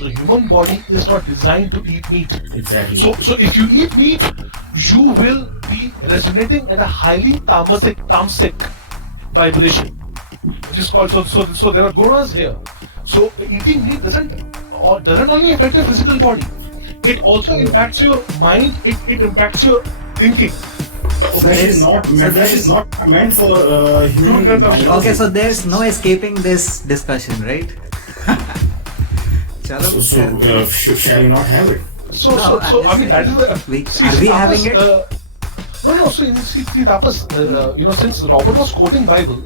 So human body is not designed to eat meat. Exactly. So if you eat meat, you will be resonating at a highly tamasic vibration, which is called so there are gunas here. So eating meat doesn't only affect your physical body, it also impacts your mind, it impacts your thinking. Flesh is not meant for human biology. Okay, so there's no escaping this discussion, right? Chalo. Shall you not have it? So No, I mean that is the Are we having it? No. So see Tapas, since Robert was quoting Bible,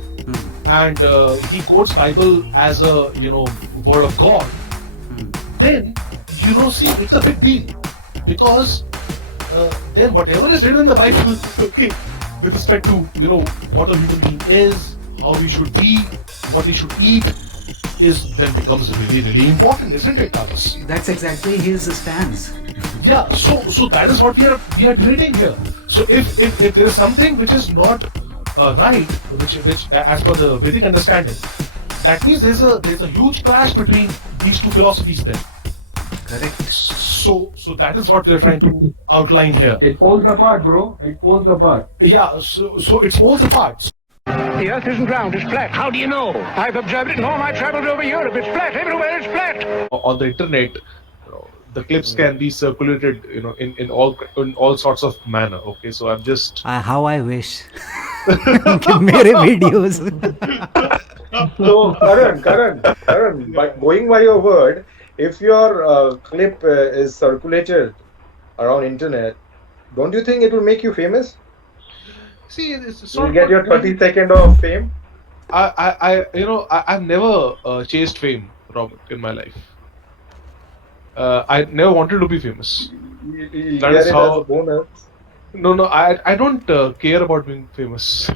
and he quotes Bible as a word of God, then see, it's a big deal, because then whatever is written in the Bible, okay, with respect to what a human being is, how he should be, what he should eat, is then becomes really, really important, isn't it, Tapas? That's exactly his stance. Yeah, so that is what we are debating here. So if there is something which is not right, which as per the Vedic understanding, that means there's a huge clash between these two philosophies then. Correct. So that is what we are trying to outline here. It falls apart, bro. It falls apart. Yeah, so it falls apart. The earth isn't round, it's flat. How do you know? I've observed it in all my travels over Europe. It's flat, everywhere it's flat. On the internet, the clips can be circulated, in all sorts of manner. Okay, so I'm just How I wish. कि मेरे videos. So, Karan, but going by your word, if your clip is circulated around internet, don't you think it will make you famous? see it's You'll not get your about 30-second of fame. I've never chased fame, Robert, in my life. I never wanted to be famous. You That get is it how- as a bonus. No, I don't care about being famous.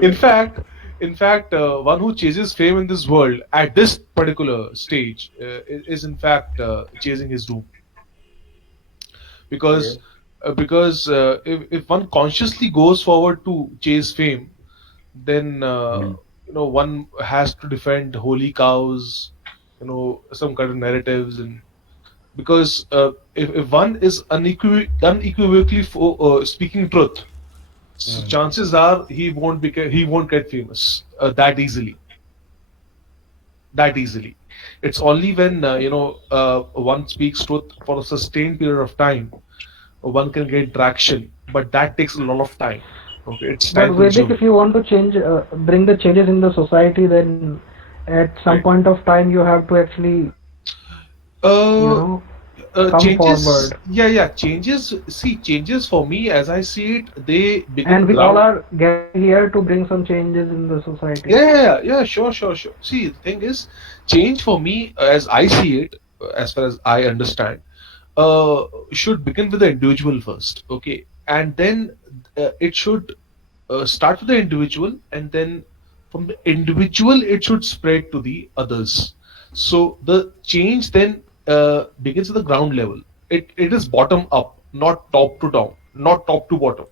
In fact, one who chases fame in this world at this particular stage is in fact chasing his doom. Because if one consciously goes forward to chase fame, then one has to defend holy cows, some kind of narratives, and because if one is unequivocally speaking truth, so chances are he won't get famous that easily. It's only when one speaks truth for a sustained period of time, one can get traction, but that takes a lot of time. Okay, it's But time Vedic, consuming. if you want to change, bring the changes in the society, then at some point of time you have to actually, come Changes, forward. yeah, changes. See, changes for me, as I see it, they begin. And we all ground- are gathered here to bring some changes in the society. Yeah, sure. See, the thing is, change for me, as I see it, as far as I understand, should begin with the individual first, okay, and then it should start with the individual, and then from the individual it should spread to the others. So the change then begins at the ground level. It is bottom up, not top to down, not top to bottom.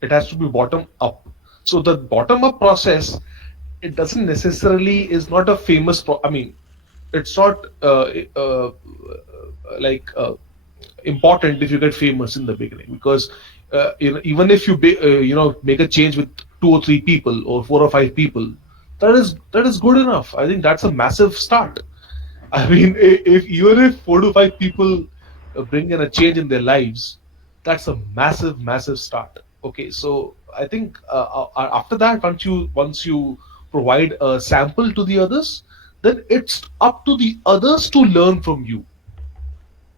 It has to be bottom up. So the bottom up process, it doesn't necessarily is not a famous I mean, it's not like important if you get famous in the beginning, because even if you make a change with 2 or 3 people or 4 or 5 people, that is good enough. I think that's a massive start. I mean, if even if 4 to 5 people bring in a change in their lives, that's a massive start. Okay, so I think after that, once you provide a sample to the others, then it's up to the others to learn from you.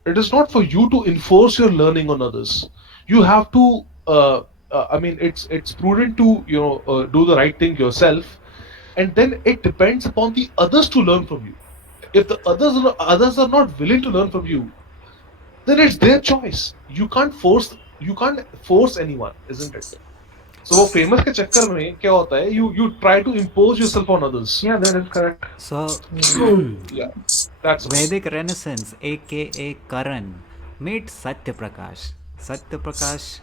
It is not for you to enforce your learning on others. You have to. I mean, it's prudent to do the right thing yourself, and then it depends upon the others to learn from you. If the others are not willing to learn from you, then it's their choice. You can't force anyone, isn't it? So वो famous के चक्कर में क्या होता है? You try to impose yourself on others. Yeah, that is correct. So, Yeah, that's Vedic Renaissance, aka Karan, meet Satya Prakash. Satya Prakash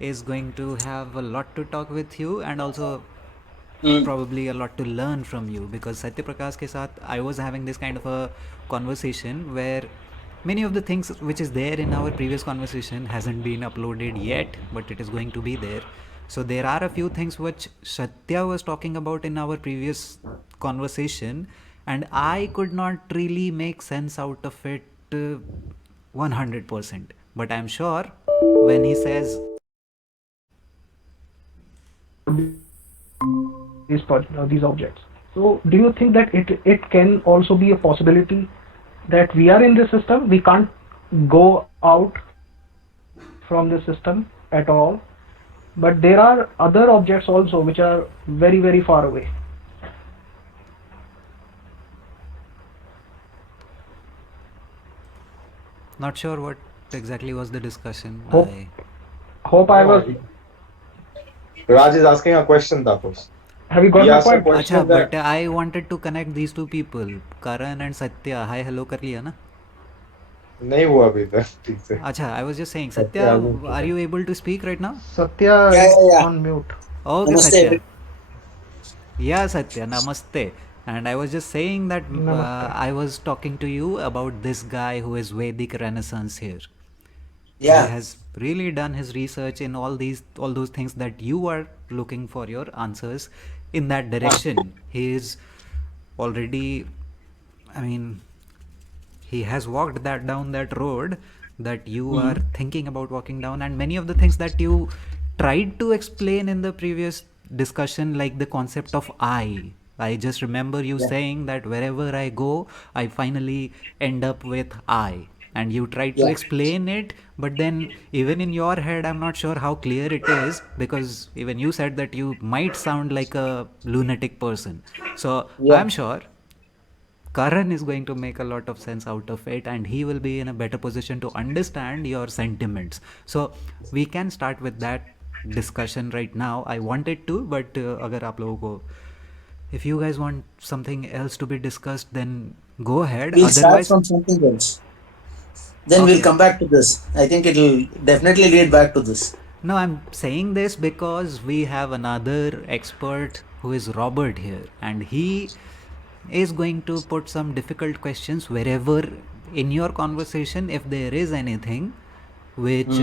is going to have a lot to talk with you, and also probably a lot to learn from you, because Satya Prakash ke sath I was having this kind of a conversation where many of the things which is there in our previous conversation hasn't been uploaded yet, but it is going to be there. So there are a few things which Satya was talking about in our previous conversation, and I could not really make sense out of it 100%. But I'm sure when he says these objects. So, do you think that it can also be a possibility that we are in the system, we can't go out from the system at all, but there are other objects also which are very, very far away? not sure what exactly was the discussion. Hope I was. Raj is asking a question, Tapas. Have you got He my asked a point? question अच्छा, that but I wanted to connect these two people, Karan and Satya. Hi, hello कर लिया ना? नहीं हुआ अभी तक ठीक से. अच्छा, I was just saying, Satya, are you able to speak right now? Satya is on mute. Okay, Namaste. Satya. Yeah, Satya, namaste. And I was just saying that Namaste. I was talking to you about this guy who is Vedic Renaissance here. Yeah. He has really done his research in all those things that you are looking for your answers in that direction. He is already, I mean, he has walked down that road that you are thinking about walking down, and many of the things that you tried to explain in the previous discussion, like the concept of I just remember you saying that wherever I go, I finally end up with I, and you tried to Yeah. explain it, but then even in your head I'm not sure how clear it is, because even you said that you might sound like a lunatic person. So Yeah. I'm sure Karan is going to make a lot of sense out of it, and he will be in a better position to understand your sentiments. So we can start with that discussion right now. I wanted to, but अगर आप लोगों को, if you guys want something else to be discussed, then go ahead. We'll start Otherwise, from something else. Then we'll Okay. come back to this. I think it'll definitely lead back to this. no, I'm saying this because we have another expert who is Robert here, and he is going to put some difficult questions wherever in your conversation, if there is anything which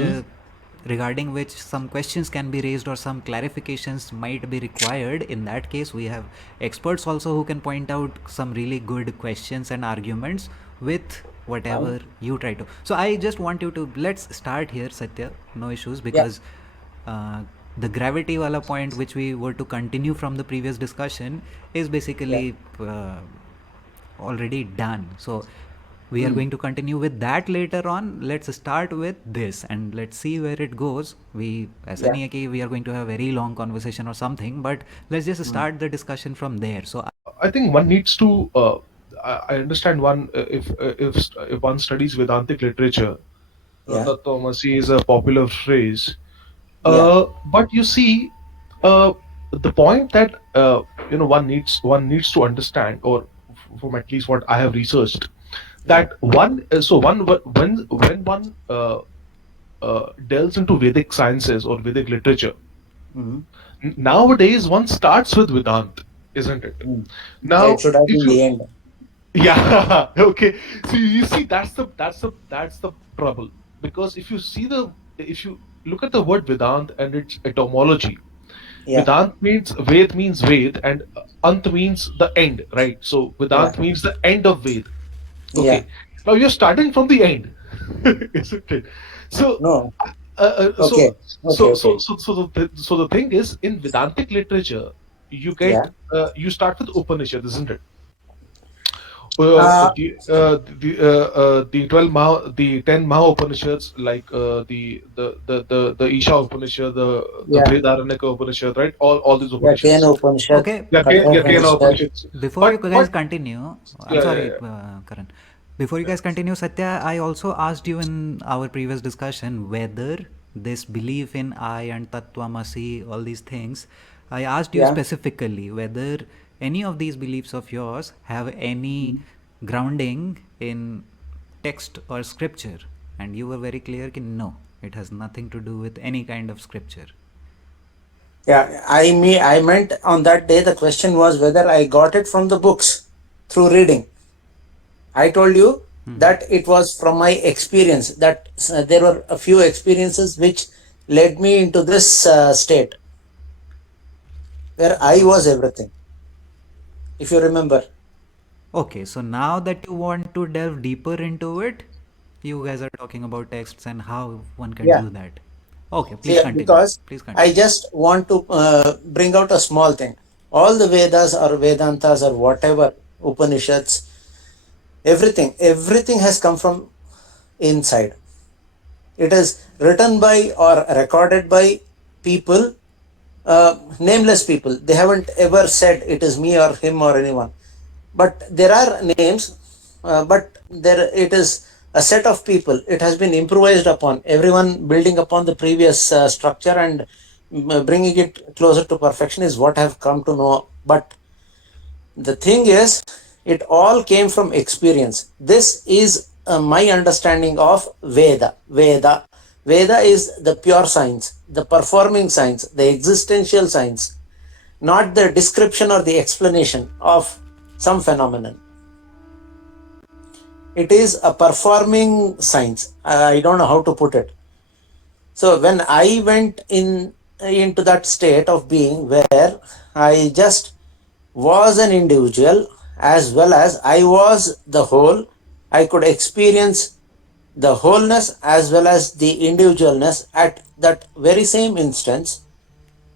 regarding which some questions can be raised or some clarifications might be required. In that case, we have experts also who can point out some really good questions and arguments with whatever you try to. So I just want you to, let's start here, Satya, no issues, because the gravity wala point which we were to continue from the previous discussion is basically already done. So we are going to continue with that later on. Let's start with this and let's see where it goes. We ऐसा नहीं है कि we are going to have a very long conversation or something, but let's just start the discussion from there. So I think one needs to. I understand one if one studies Vedantic literature, tatvamasi is a popular phrase. But you see, the point that one needs to understand, or from at least what I have researched, that when one delves into Vedic sciences or Vedic literature, nowadays one starts with Vedanta, isn't it? Now, It should have been the end. yeah, okay. So you see, that's the trouble, because if you look at the word Vedant and its etymology, Vedant means Ved, and Ant means the end, right? So Vedant means the end of Ved. Okay. Now you're starting from the end, isn't it? So No. So the thing is, in Vedantic literature, you get you start with Upanishad, isn't it? The 10 Maha Upanishads, like the Isha Upanishad, the Vedaranyaka Upanishad, right? All these Upanishads. Okay. Kena Upanishads. Before you guys continue, I'm sorry, Karan. Before you guys continue, Satya, I also asked you in our previous discussion whether this belief in I and Tattvamasi, all these things, I asked you specifically whether any of these beliefs of yours have any grounding in text or scripture, and you were very clear that no, it has nothing to do with any kind of scripture. Yeah, I meant on that day the question was whether I got it from the books through reading. I told you that it was from my experience, that there were a few experiences which led me into this state where I was everything. If you remember. Okay, so now that you want to delve deeper into it, you guys are talking about texts and how one can Yeah. do that. Okay, please See, continue. because Please I continue. just want to bring out a small thing. All the Vedas or Vedantas or whatever Upanishads, everything has come from inside. It is written by or recorded by people, nameless people. They haven't ever said it is me or him or anyone. But there are names, but there it is a set of people. It has been improvised upon. Everyone building upon the previous structure and bringing it closer to perfection is what I have come to know. But the thing is, it all came from experience. This is my understanding of Veda is the pure science, the performing science, the existential science, not the description or the explanation of some phenomenon. It is a performing science. I don't know how to put it. So when I went into that state of being where I just was an individual as well as I was the whole, I could experience the wholeness as well as the individualness at that very same instance.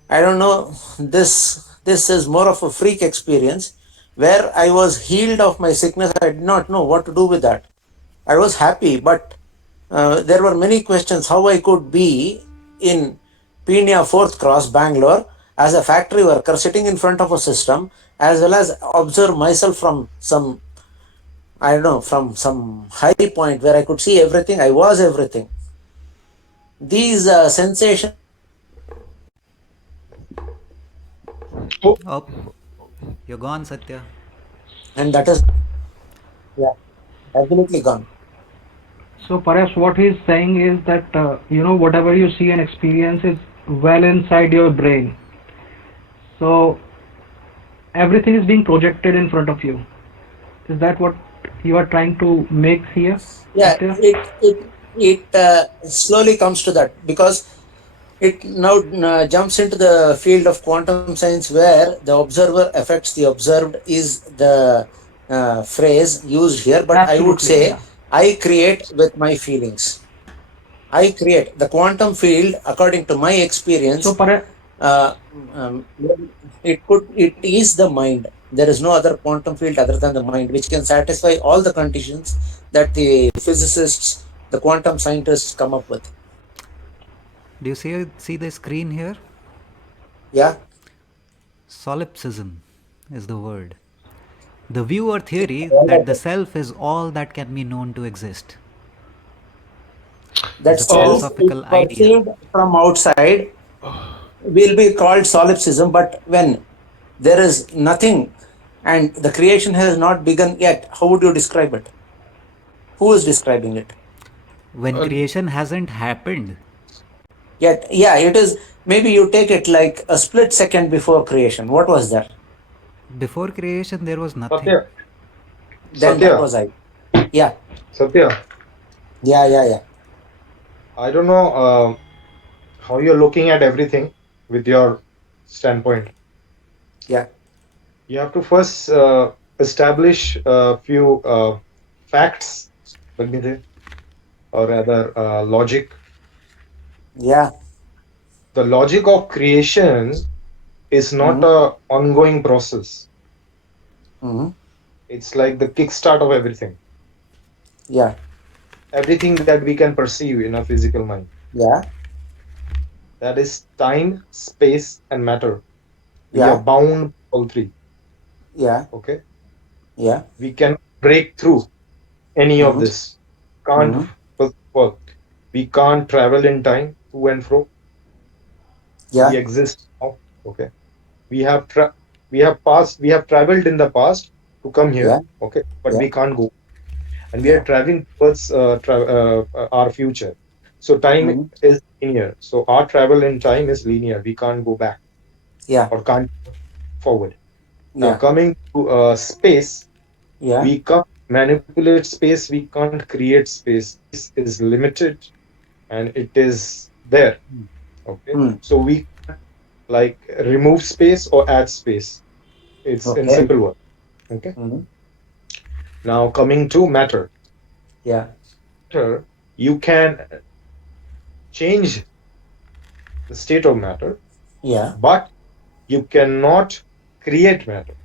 I don't know, this is more of a freak experience where I was healed of my sickness. I did not know what to do with that. I was happy, but there were many questions how I could be in Peenya 4th Cross, Bangalore, as a factory worker sitting in front of a system, as well as observe myself from some, I don't know, from some high point where I could see everything. I was everything. These sensations. Oh, you're gone, Satya. And that is, yeah, absolutely gone. So perhaps what he's saying is that whatever you see and experience is well inside your brain. So everything is being projected in front of you. Is that what you are trying to make here? Yeah, Satya? it slowly comes to that because it now jumps into the field of quantum science where the observer affects the observed is the phrase used here, but I would Absolutely, say yeah. I create with my feelings. I create the quantum field according to my experience. So perhaps uh, um, it is the mind. There is no other quantum field other than the mind which can satisfy all the conditions that the physicists, the quantum scientists come up with. Do you see the screen here? Yeah. Solipsism is the word. The view or theory that the self is all that can be known to exist. That It's a self is philosophical idea. perceived from outside will be called solipsism, but when there is nothing and the creation has not begun yet, how would you describe it? Who is describing it? When creation hasn't happened, Yet, yeah, it is. Maybe you take it like a split second before creation. What was that? before creation there was nothing. Satya, Then Satya. that was I. Yeah, Satya, yeah. I don't know how you're looking at everything with your standpoint. Yeah. You have to first establish a few facts, let me say, or rather logic. Yeah. The logic of creation is not a ongoing process. Mm-hmm. It's like the kickstart of everything. Yeah. Everything that we can perceive in a physical mind. Yeah. That is time, space, and matter. We Yeah. are bound all three. Yeah. Okay. Yeah. We can break through any of this. Can't. First of all, we can't travel in time to and fro. Yeah. We exist now. Okay. We have traveled in the past to come here. Yeah. Okay. But Yeah. we can't go. And we are traveling towards our future. So time is linear. So our travel in time is linear. We can't go back. Yeah. or can't forward. Now Yeah. coming to space, Yeah. we can't manipulate space, we can't create space. Space is limited and it is there. Okay. Hmm. So we can't like remove space or add space. It's in Okay. simple word. Okay. Hmm. Now coming to matter. Yeah. Matter, you can change the state of matter, Yeah. but you cannot create matter.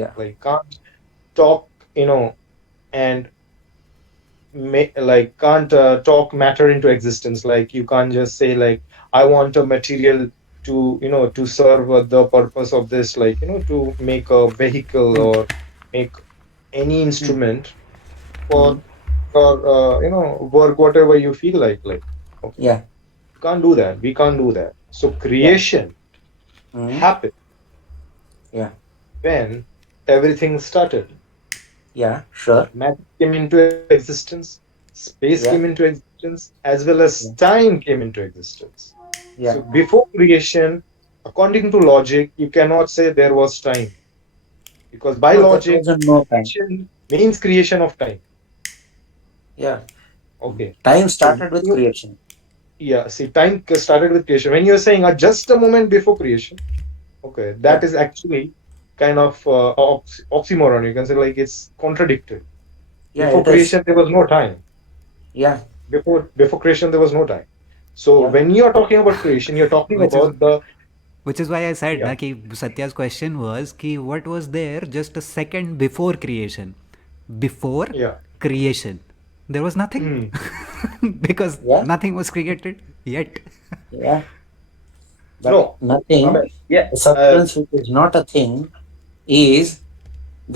Yeah. Like can't talk, and can't talk matter into existence. Like you can't just say like I want a material to to serve the purpose of this, like to make a vehicle or make any instrument for work whatever you feel like. Okay, Yeah. you can't do that, we can't do that. So creation Hmm. happened Yeah. when everything started. Yeah. Sure. Matter came into existence, space Yeah. came into existence, as well as time came into existence. Yeah. So before creation, according to logic, you cannot say there was time, because by No, there logic, wasn't no time. creation means creation of time. Yeah. Okay. Time So started with creation. yeah, see, time started with creation. When you're saying just a moment before creation, okay, that Yeah. is actually kind of oxymoron. You can say like it's contradictory. Yeah. Before It is. creation, there was no time. Yeah. Before creation, there was no time. So Yeah. when you are talking about creation, you're talking Which is about the which is why I said yeah. na, ki Satya's question was ki what was there just a second before creation. Before Yeah. creation. There was nothing. Because Yeah. nothing was created yet. Yeah. But No. nothing. Yeah. The substance which is not a thing is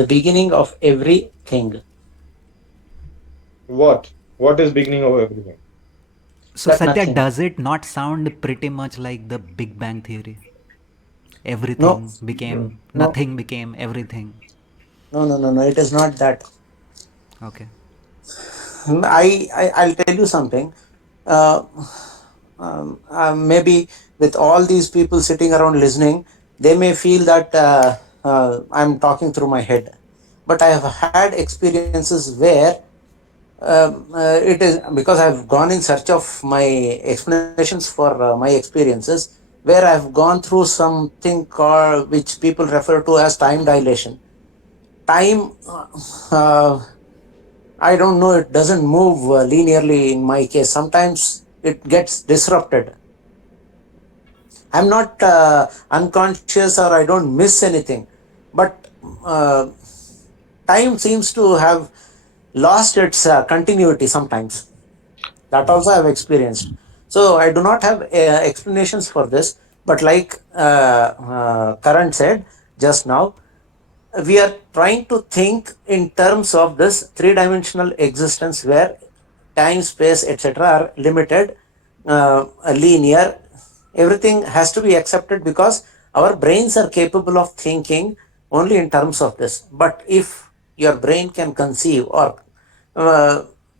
the beginning of everything. What is beginning of everything? So That Satya, nothing. does it not sound pretty much like the Big Bang Theory? Everything No. became, No. nothing became everything. No. It is not that. Okay. I'll tell you something. Maybe with all these people sitting around listening, they may feel that I'm talking through my head. But I have had experiences where it is because I've gone in search of my explanations for my experiences, where I've gone through something called, which people refer to as time dilation. Time, I don't know, it doesn't move linearly in my case. Sometimes it gets disrupted. I'm not unconscious or I don't miss anything, but time seems to have lost its continuity sometimes. That also I've experienced. So I do not have explanations for this, but like Karan said just now, we are trying to think in terms of this three-dimensional existence where time, space, etc. are limited, linear. Everything has to be accepted because our brains are capable of thinking only in terms of this. But if your brain can conceive or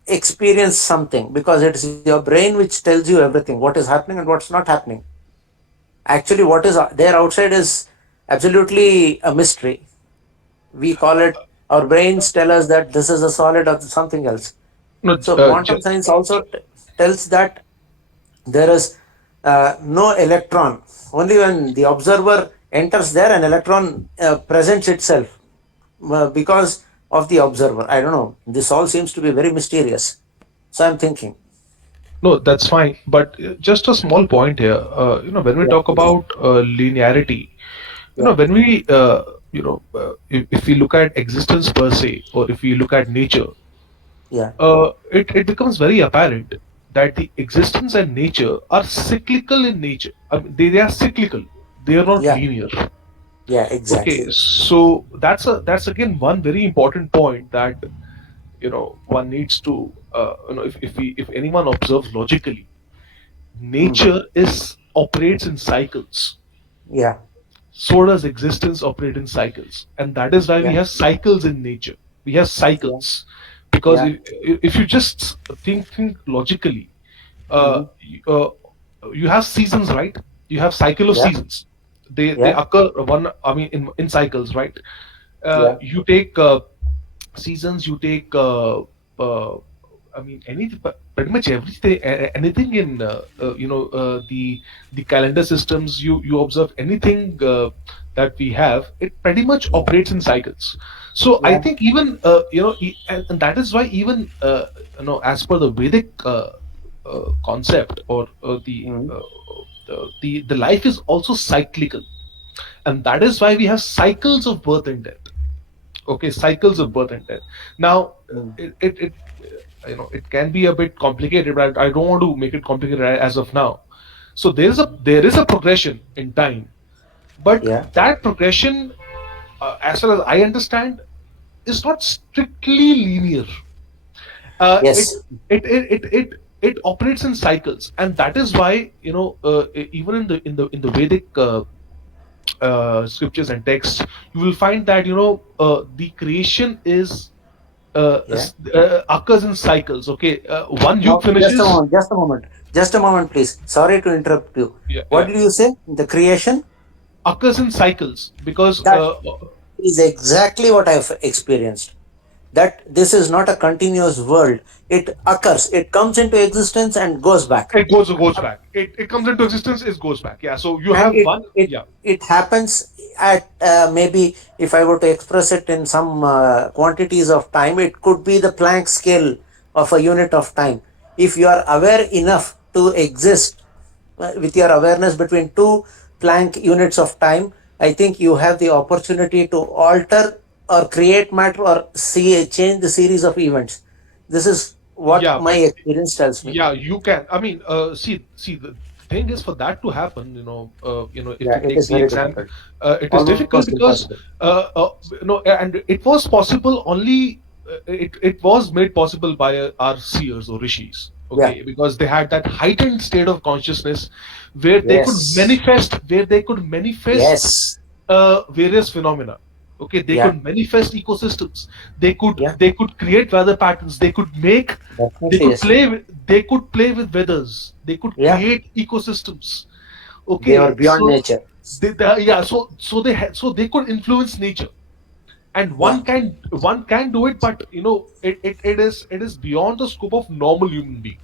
experience something, because it is your brain which tells you everything, what is happening and what's not happening. Actually, what is there outside is absolutely a mystery. We call it, our brains tell us that this is a solid or something else. No, So quantum science also tells that there is no electron. Only when the observer enters there, an electron presents itself because of the observer. I don't know. This all seems to be very mysterious. So I'm thinking. no, that's fine. But just a small point here. When we talk about linearity, when we, if we look at existence per se, or if we look at nature, Yeah. it becomes very apparent that the existence and nature are cyclical in nature. I mean, they are cyclical. They are not Yeah. linear. Yeah, exactly. Okay, so that's again one very important point that one needs to if anyone observes logically, nature is operates in cycles. Yeah. So does existence operate in cycles, and that is why we Yeah. have cycles in nature. We have cycles because Yeah. if you just think logically, uh, you have seasons, right? You have cycle of Yeah. seasons. they Yeah. occur in cycles, right? Yeah. You take seasons, you take anything, pretty much everything, anything in the calendar systems. You observe anything that we have, it pretty much operates in cycles. So I Yeah. think even and that is why even as per the Vedic concept, or Mm. the life is also cyclical, and that is why we have cycles of birth and death. Okay, cycles of birth and death. Now Mm. it it can be a bit complicated, but I don't want to make it complicated as of now. So there is a progression in time, but Yeah. that progression, as far as I understand, is not strictly linear. uh, it, Yes. it operates in cycles, and that is why even in the Vedic scriptures and texts, you will find that the creation is Yeah. occurs in cycles. Okay, one No, yug just a finishes. moment. Just a moment. Just a moment, please. Sorry to interrupt you. Yeah, What yeah, did you say? The creation? occurs in cycles because That is exactly what I've experienced. That this is not a continuous world. It occurs. It comes into existence and goes back. it goes back. It comes into existence. It goes back. Yeah. So you And have it one. it Yeah. it happens at maybe, if I were to express it in some quantities of time, it could be the Planck scale of a unit of time. If you are aware enough to exist with your awareness between two Planck units of time, I think you have the opportunity to alter or create matter or see change the series of events. This is what Yeah, my but experience tells me. yeah, you can. I mean, see, the thing is, for that to happen, if Yeah, you it take is the very exam, difficult, it is difficult almost because, impossible. and it was possible only. It was made possible by our seers or rishis. Yeah. Okay, because they had that heightened state of consciousness where they could Yes. manifest Yes. various phenomena. Okay, they Yeah. could manifest ecosystems. they could Yeah. they could create weather patterns. They Definitely could yes. play with weathers. They could Yeah. create ecosystems. They are Okay, beyond nature. yeah, so they could influence nature, and Yeah. one can do it, but it is beyond the scope of normal human being.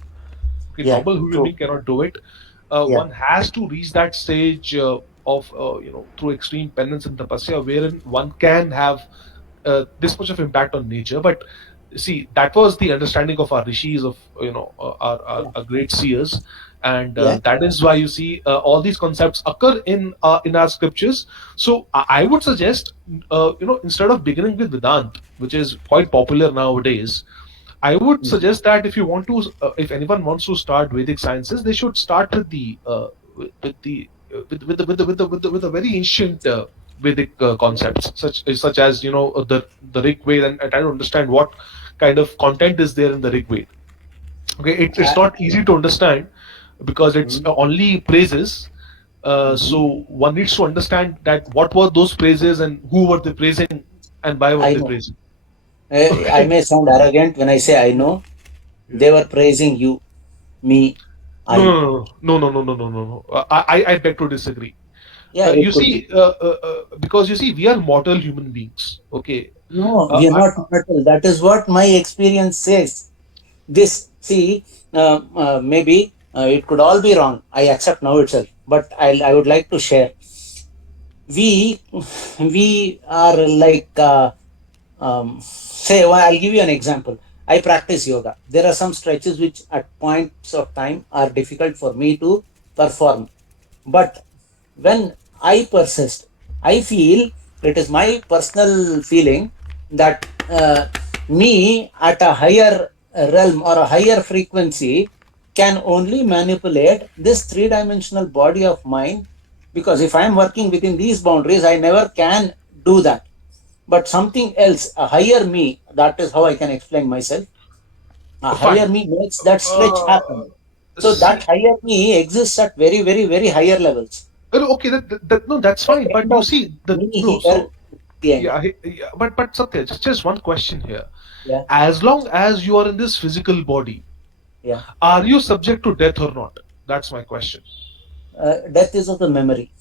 Okay, Yeah. normal human True. being cannot do it. Yeah. One has to reach that stage of through extreme penance and tapasya, wherein one can have this much of impact on nature. But see, that was the understanding of our rishis, of our great seers, and Yeah. that is why you see all these concepts occur in our scriptures. So I would suggest, instead of beginning with Vedant, which is quite popular nowadays, I would Mm. suggest that if anyone wants to start Vedic sciences, they should start with the with the very ancient Vedic concepts, such as the Rig Veda, and try to understand what kind of content is there in the Rig Veda. Okay, it's Uh, not easy to understand because it's mm, only praises. mhm. So one needs to understand that what were those praises and who were they praising and why were I they know. praising. I Okay. may sound arrogant when I say I know. Yeah. They were praising you, me, No, I. no, no, no, no, no, no, no, no. I beg to disagree. Yeah, You it could see, be. because you see, we are mortal human beings. Okay. No, Uh, we are I, not metal. That is what my experience says. This, see, maybe it could all be wrong. I accept now itself. But I would like to share. We we are like say, well, I'll give you an example. I practice yoga. There are some stretches which at points of time are difficult for me to perform, but when I persist, I feel, it is my personal feeling, that me at a higher realm or a higher frequency can only manipulate this three-dimensional body of mine, because if I am working within these boundaries, I never can do that. But something else, a higher me, that is how I can explain myself. A higher Fine. me makes that stretch Uh, happen. So that See, higher me exists at very, very, very higher levels. okay, no, that's The fine. But end you of see, me no, here, so the end. yeah, yeah, but Satya, just one question here. Yeah, As long as you are in this physical body, yeah. are you subject to death or not? That's my question. Death is of the memory.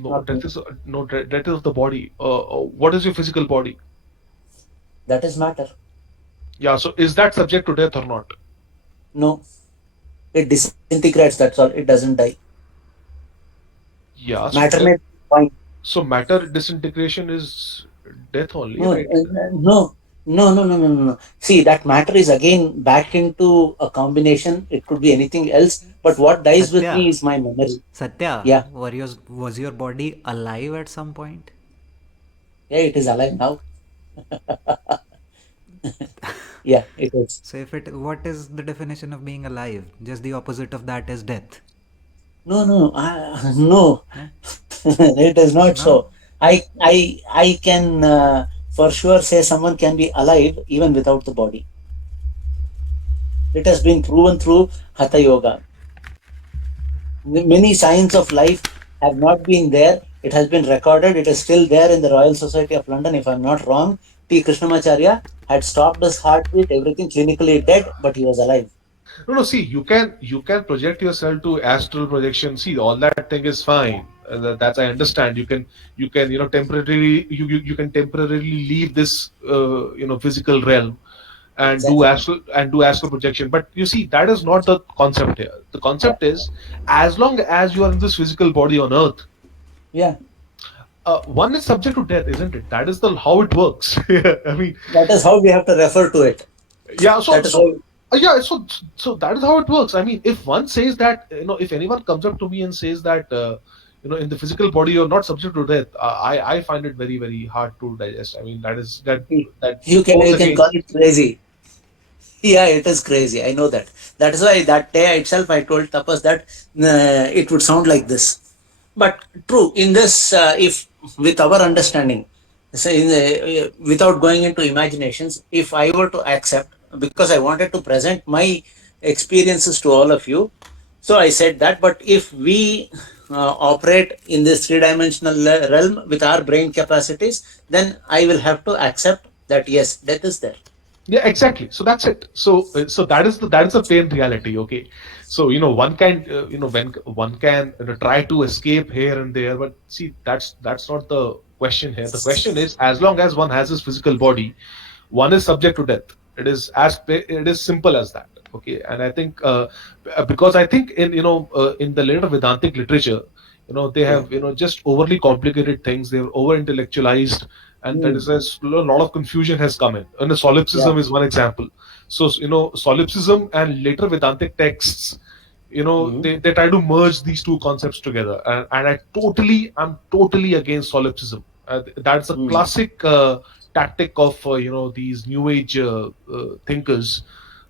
No, Not me. death is no death is of the body. What is your physical body? That is matter. Yeah. So is that subject to death or not? No, it disintegrates. That's all. It doesn't die. Yeah. So Matter death. may be fine. So matter disintegration is death only, No, right? no, no. See, that matter is again back into a combination. It could be anything else. But what dies with me Satya, is my memory. Satya, Yeah, was your body alive at some point? yeah, it is alive now. Yeah, it is. So what is the definition of being alive? Just the opposite of that is death. No. Yeah? It is not No? so. I can for sure say someone can be alive even without the body. It has been proven through Hatha Yoga. Many signs of life have not been there. It has been recorded. It is still there in the Royal Society of London, if I'm not wrong. T. Krishnamacharya had stopped his heartbeat, everything clinically dead, but he was alive. No, no. See, you can project yourself to astral projection. See, all that thing is fine. That's I understand. You can temporarily you can temporarily leave this physical realm and do Exactly. astral projection. But you see, that is not the concept here. The concept is, as long as you are in this physical body on Earth, Yeah, one is subject to death, isn't it? That is the how it works. I mean, that is how we have to refer to it. yeah. So That is how. yeah. So that is how it works. I mean, if one says that, if anyone comes up to me and says that, in the physical body you're not subject to death, I find it very very hard to digest. I mean, that goes You can call against. it crazy. Yeah, it is crazy. I know that. That is why that day itself I told Tapas that it would sound like this. But true, in this, if with our understanding, so without going into imaginations, if I were to accept, because I wanted to present my experiences to all of you, so I said that. But if we operate in this three-dimensional realm with our brain capacities, then I will have to accept that yes, death is there. Yeah, exactly. So that's it. So that is the plain reality. Okay. So one can when one can try to escape here and there, but see, that's not the question here. The question is, as long as one has his physical body, one is subject to death. It is simple as that. Okay. And I think because I think in the later Vedantic literature, they Yeah. have just overly complicated things. They're over intellectualized, and that is Mm. a lot of confusion has come in. And the Yeah. solipsism is one example. So solipsism and later Vedantic texts, Mhm. they try to merge these two concepts together, and I'm totally against solipsism. That's a Mm. classic tactic of these new age thinkers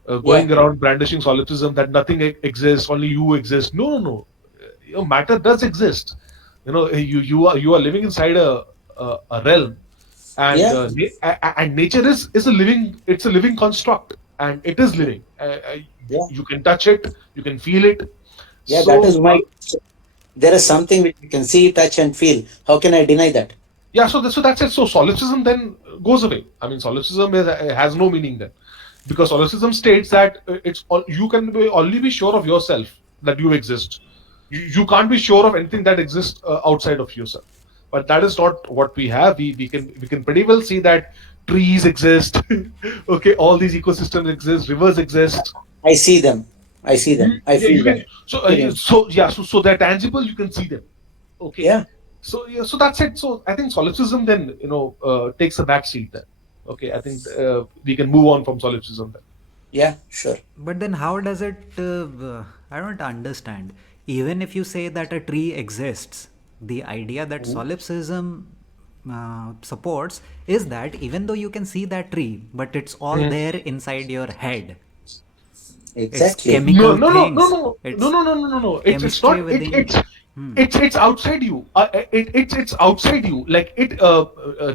Yeah. going around brandishing solipsism, that nothing exists, only you exist. No, no, no. Matter does exist. You are living inside a realm, and Yeah. and nature is a living, it's a living construct, and it is living. Yeah. You can touch it, you can feel it. Yeah. That is So my. There is something which you can see, touch, and feel. How can I deny that? yeah, so that's it. So solipsism then goes away. I mean, solipsism has no meaning then, because solipsism states that you can only be sure of yourself, that you exist. You can't be sure of anything that exists outside of yourself. But that is not what we have. We can pretty well see that trees exist. Okay, all these ecosystems exist, rivers exist. I see them. I see them. I Yeah, you feel them. can. So they're tangible. You can see them. Okay. Yeah. So yeah, so that's it. So I think solipsism then takes a back seat then. Okay, I think we can move on from solipsism then. Yeah. Sure. But then how does it? I don't understand. Even if you say that a tree exists, the idea that solipsism supports is that even though you can see that tree, but it's all there inside your head. It's Exactly. No, chemical no, no, no, things. no, It's no, no, no, no, no, no. It's chemistry not. within. It's outside you. It's outside you. Like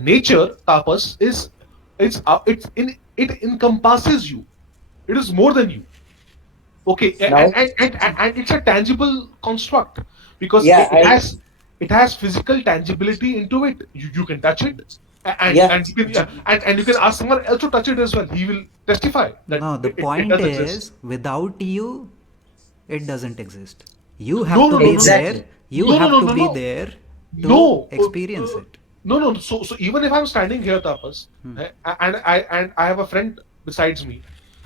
nature, tapas it encompasses you. It is more than you. Okay, Now. and it's a tangible construct, because Yeah. it has physical tangibility into it. You can touch it, Yeah. and you can, yeah, and you can ask someone else to touch it as well. He will testify that No, the it point does exist. is without you, it doesn't exist. You have No, to no, no, be no, no, there. Exactly. You no, no, have no, to no, be no. there No. experience it. No. So even if I'm standing here, Tapas, and I have a friend besides me,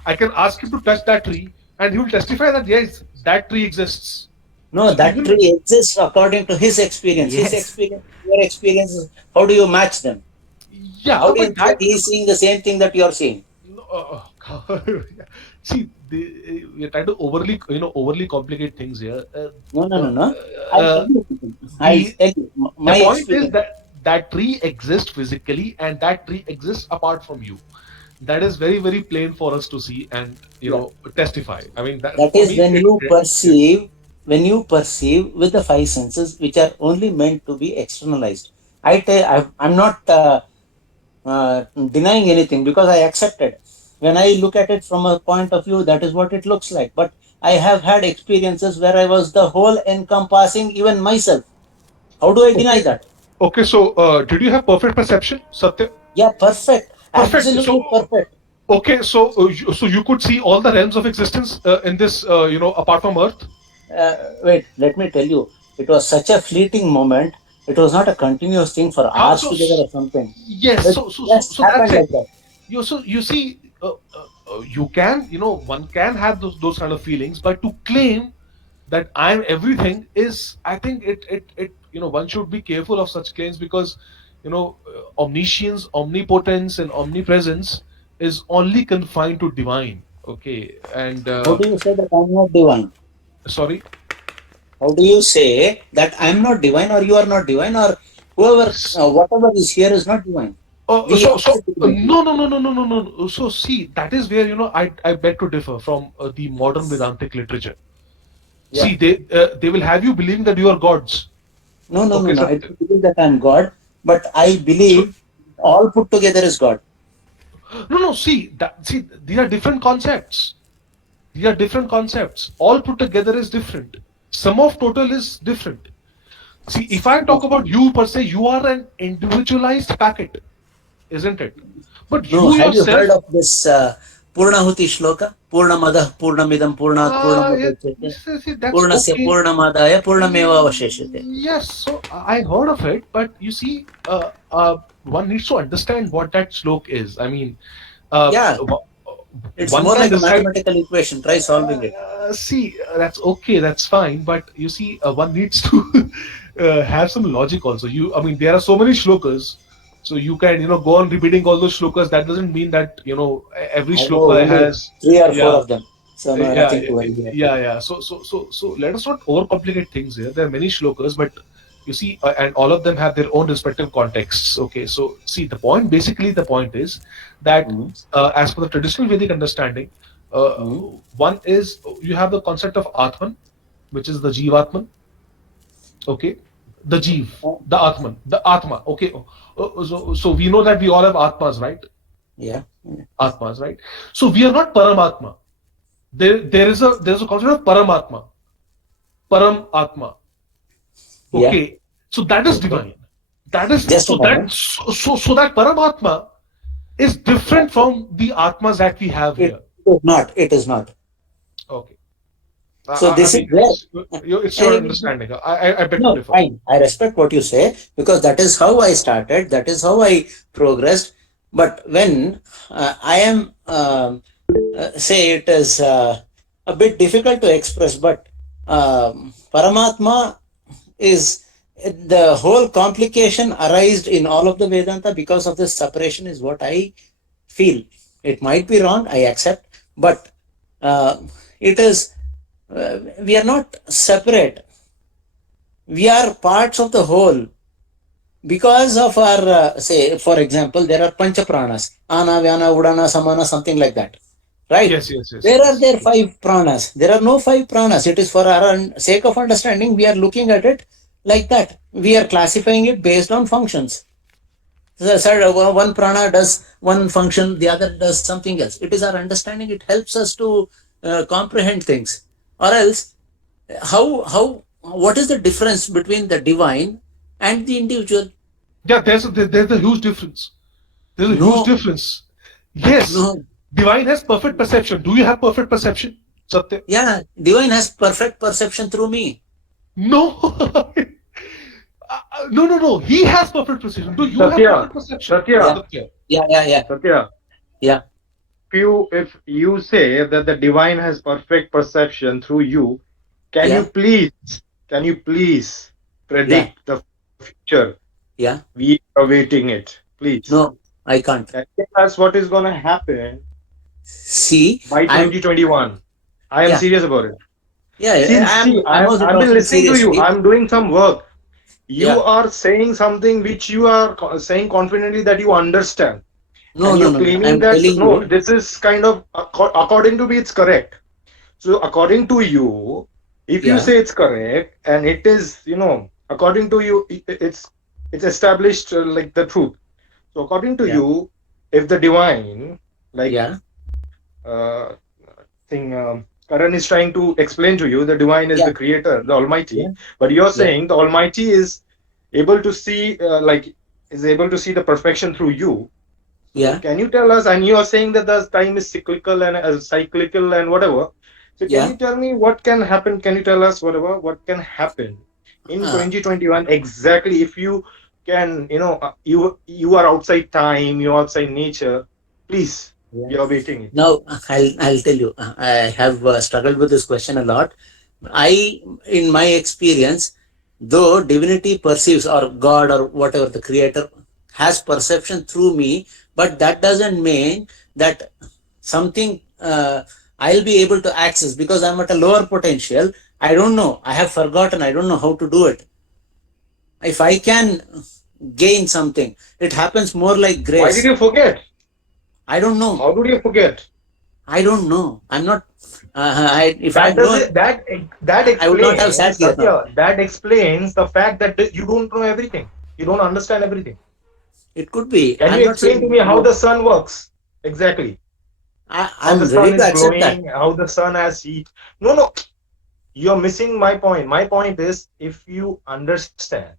I can ask him to touch that tree, and he will testify that yes, that tree exists. No, So that even tree exists according to his experience. His Yes. experience, your experiences. How do you match them? yeah, How do you but say that he is seeing the same thing that you are seeing? no, see, we're trying to overly complicate things here. No. I'll Uh, tell you. I'll the tell you. My the point is experience. that that tree exists physically, and that tree exists apart from you. That is very very plain for us to see and Yeah. testify. I mean, that That for is me, when you perceive with the five senses, which are only meant to be externalized. I'm not denying anything because I accept it. When I look at it from a point of view, that is what it looks like. But I have had experiences where I was the whole encompassing even myself. How do I deny okay. that? Okay, so did you have perfect perception, Satya? Yeah, perfect. Perfect. Absolutely perfect. Okay, so you could see all the realms of existence in this, apart from Earth. Wait, let me tell you. It was such a fleeting moment. It was not a continuous thing for Ah, hours together or something. yes, It just so that's happened it. like that. You see, you can, one can have those kind of feelings, but to claim that I'm everything is, I think one should be careful of such claims because, omniscience, omnipotence, and omnipresence is only confined to divine. Okay, and How do you say that I'm not divine? sorry. How do you say that I'm not divine or you are not divine or whoever, whatever is here is not divine? We are divinity. No. So see, that is where I beg to differ from the modern Vedantic literature. Yeah. See, they will have you believing that you are gods. Okay, No. so I don't believe that I'm God, but I so believe all put together is God. no. See, these are different concepts. These are different concepts. All put together is different. Sum of total is different. See, if I talk about you per se, you are an individualized packet, isn't it? But No, you have you yourself, heard of this Purnahuti Shloka? Purnamadah Purnamidam Purnat yeah, Purnamudachyate that's Purnasya okay. Purnamadaya Purnameva Avasheshyate. Yes, so I heard of it, but you see, one needs to understand what that slok is. I mean, uh, Yeah, w- it's one more can like a decide. mathematical equation. Try solving it. See, that's okay, that's fine, but you see, one needs to have some logic also. I mean, there are so many shlokas, so you can, go on repeating all those shlokas. That doesn't mean that, every I know shloka only has, 3 or 4 yeah, of them. So no, yeah, nothing to worry about. yeah. So let us not overcomplicate things here. There are many shlokas, but you see, and all of them have their own respective contexts. Okay, so see, the point is that Mhm. as per the traditional Vedic understanding, uh, Mhm. one is you have the concept of Atman, which is the Jivatman. Okay, the Jeev, the Atman, the Atma. Okay, so we know that we all have Atmas, right? Yeah. Atmas, right? So we are not Paramatma. There's a concept of Paramatma, Param Atma. Yeah. Okay, so that is Okay. divine. That is Just a moment. so that Paramatma is different from the Atmas that we have It here. is not. It is not. Okay, So I this is mean where. it's your understanding. I beg to No, differ. fine. I respect what you say because that is how I started. That is how I progressed. But when I am, say, it is a bit difficult to express, but Paramatma is the whole complication arised in all of the Vedanta because of this separation, is what I feel. It might be wrong, I accept, but it is, we are not separate. We are parts of the whole because of our, say, for example, there are pancha pranas, ana, vyana, udana, samana, something like that, right? Where are there Yes. 5 pranas? There are no 5 pranas. It is for our sake of understanding. We are looking at it like that. We are classifying it based on functions. So, sir, one prana does one function, the other does something else. It is our understanding. It helps us to comprehend things. Or else, what is the difference between the divine and the individual? Yeah, there's a huge difference. There's a huge No, difference. Yes, no. divine has perfect perception. Do you have perfect perception, Satya? Yeah, divine has perfect perception through me. No. No. He has perfect precision. Do you have Satya, perfect perception? Satya, Yeah. Satya. Yeah. If you say that the divine has perfect perception through you, can Yeah. you please predict the future? Yeah. We are awaiting it. Please. No, I can't. Can you tell us what is going to happen See, by 2021? I am Yeah. serious about it. I'm also I've been talking listening to you. seriously. I'm doing some work. You Yeah. are saying something which you are saying confidently that you understand. No, And no, you're no. claiming I'm that telling no, you. this is kind of according to me, it's correct. So according to you, if you Yeah. say it's correct and it is, according to you, it's established like the truth. So according to Yeah. you, if the divine, like Yeah. thing, Karan is trying to explain to you, the divine is Yeah. the creator, the Almighty, Yeah. but you're Yeah. saying the Almighty is able to see, is able to see the perfection through you. So Yeah. can you tell us? And you are saying that the time is cyclical and whatever. So can Yeah. you tell me what can happen? Can you tell us what can happen in 2021 exactly? If you can, you are outside time, you're outside nature. Please, we are waiting it. Now, I'll tell you. I have struggled with this question a lot. In my experience, though divinity perceives, or God, or whatever, the creator has perception through me, but that doesn't mean that something I'll be able to access, because I'm at a lower potential. I don't know. I have forgotten. I don't know how to do it. If I can gain something, it happens more like grace. Why did you forget? I don't know. How did you forget? I don't know. I'm not. If That I does know, it. That explains. I would not have sat here now. Satya, that explains the fact that you don't know everything. You don't understand everything. It could be. Can I'm you not explain to saying me how no. the sun works exactly? How I'm the ready sun to is accept that. glowing? How the sun has heat? No. You're missing my point. My point is, if you understand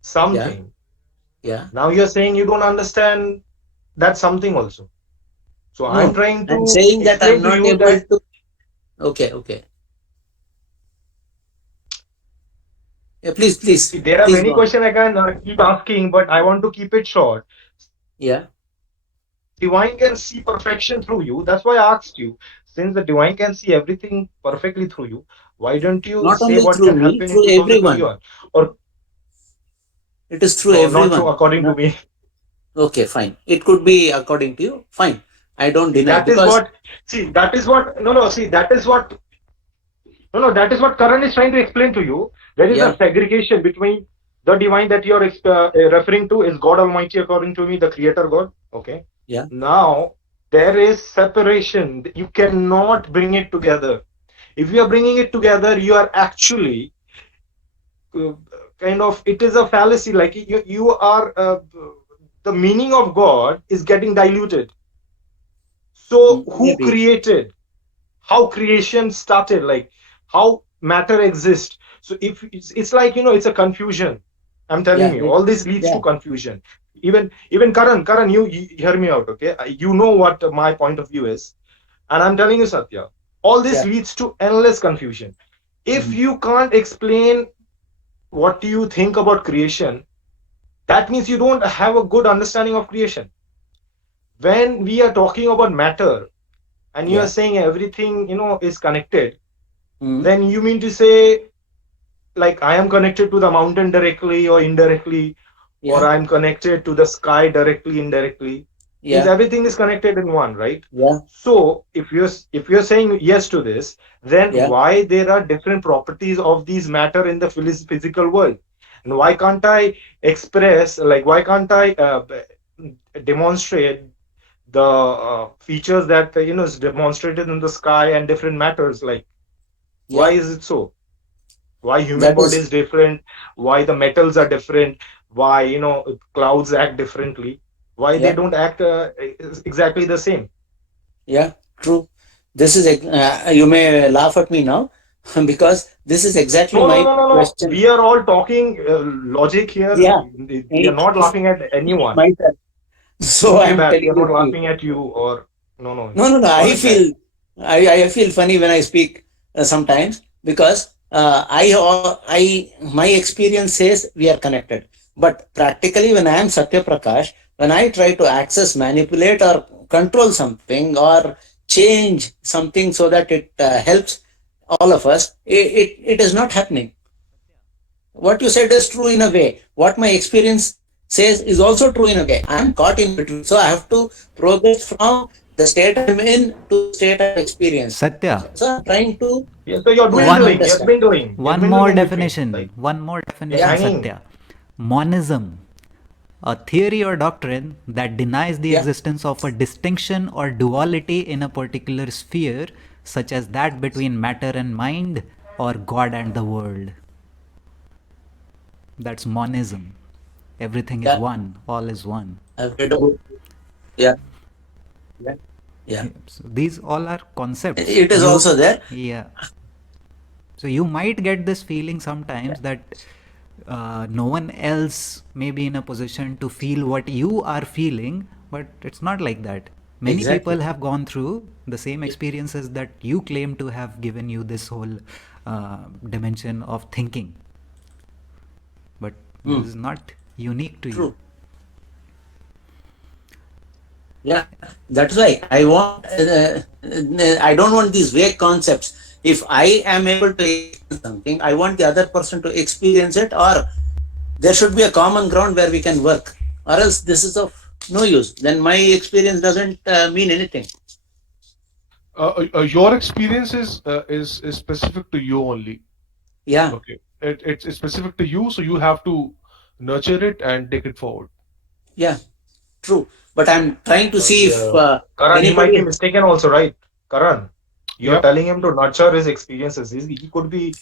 something, Yeah. now you're saying you don't understand that something also. So I'm No, trying I'm to saying that explain I'm to not you able that. to. Okay. Yeah, please, See, there are please many go on. questions I can keep asking, but I want to keep it short. Yeah. Divine can see perfection through you. That's why I asked you. Since the divine can see everything perfectly through you, why don't you Not say only what through can me, happen in through everyone. 2021? Or It is through no, not everyone. true according No. to me. Okay, fine. It could be according to you. Fine. I don't deny, That is because what. See, that is what. No. See, that is what. No. That is what Karan is trying to explain to you. There is yeah, a segregation between the divine that you are referring to is God Almighty, according to me, the Creator God. Okay. yeah, Now there is separation. You cannot bring it together. If you are bringing it together, you are actually uh, kind of, it is a fallacy. Like you are the meaning of God is getting diluted. So who maybe. created? How creation started? Like how matter exists? So if it's like it's a confusion. I'm telling Yeah, you, all this leads yeah. to confusion. Even Karan, you hear me out, okay? You know what my point of view is, and I'm telling you, Satya, all this Yeah. leads to endless confusion. If you can't explain what do you think about creation, that means you don't have a good understanding of creation. When we are talking about matter and you are Yeah. saying everything is connected, Mm. then you mean to say, like, I am connected to the mountain directly or indirectly, or Yeah. I'm connected to the sky directly, indirectly. Means Yeah. everything is connected in one, right? Yeah. So if you're saying yes to this, then Yeah. why there are different properties of these matter in the physical world? And why can't I express, like, why can't I demonstrate the features that is demonstrated in the sky and different matters? Like, why Yeah. is it so? Why human That body is. is different? Why the metals are different? Why clouds act differently? Why they Yeah. don't act exactly the same? Yeah. True. This is. You may laugh at me now, because this is exactly my No. question. We are all talking logic here. Yeah. We are not laughing at anyone. Myself. So Don't feel I'm bad. We telling are you not the truth. laughing at you or no. No. Not I like that. feel. I feel funny when I speak sometimes, because my experience says we are connected. But practically, when I am Satya Prakash, when I try to access, manipulate, or control something, or change something so that it helps all of us, it is not happening. What you said is true in a way. What my experience says is also true in a way. I am caught in between. So I have to progress from the state I'm in to the state I've experienced. Satya, So I'm trying to Yes, so you've been One- doing. You've been doing. one more definition. One more definition, hanging. Satya. Monism, a theory or doctrine that denies the Yeah. existence of a distinction or duality in a particular sphere, such as that between matter and mind or God and the world. That's monism. Everything Yeah. is one, all is one. I've read about. Yeah. Yeah. Yeah. So these all are concepts. It is also there. Yeah. So you might get this feeling sometimes that no one else may be in a position to feel what you are feeling, but it's not like that. Many Exactly. people have gone through the same experiences that you claim to have given you this whole dimension of thinking. But this is not unique to True. you. Yeah, that's why I want. I don't want these vague concepts. If I am able to experience something, I want the other person to experience it, or there should be a common ground where we can work. Or else, this is of no use. Then my experience doesn't mean anything. Your experience is specific to you only. Yeah, Okay, it's specific to you, so you have to nurture it and take it forward. yeah, true. But I'm trying to see if Karan, he might anybody. be mistaken also, right? Karan, you're Yeah. telling him to nurture his experiences. He could be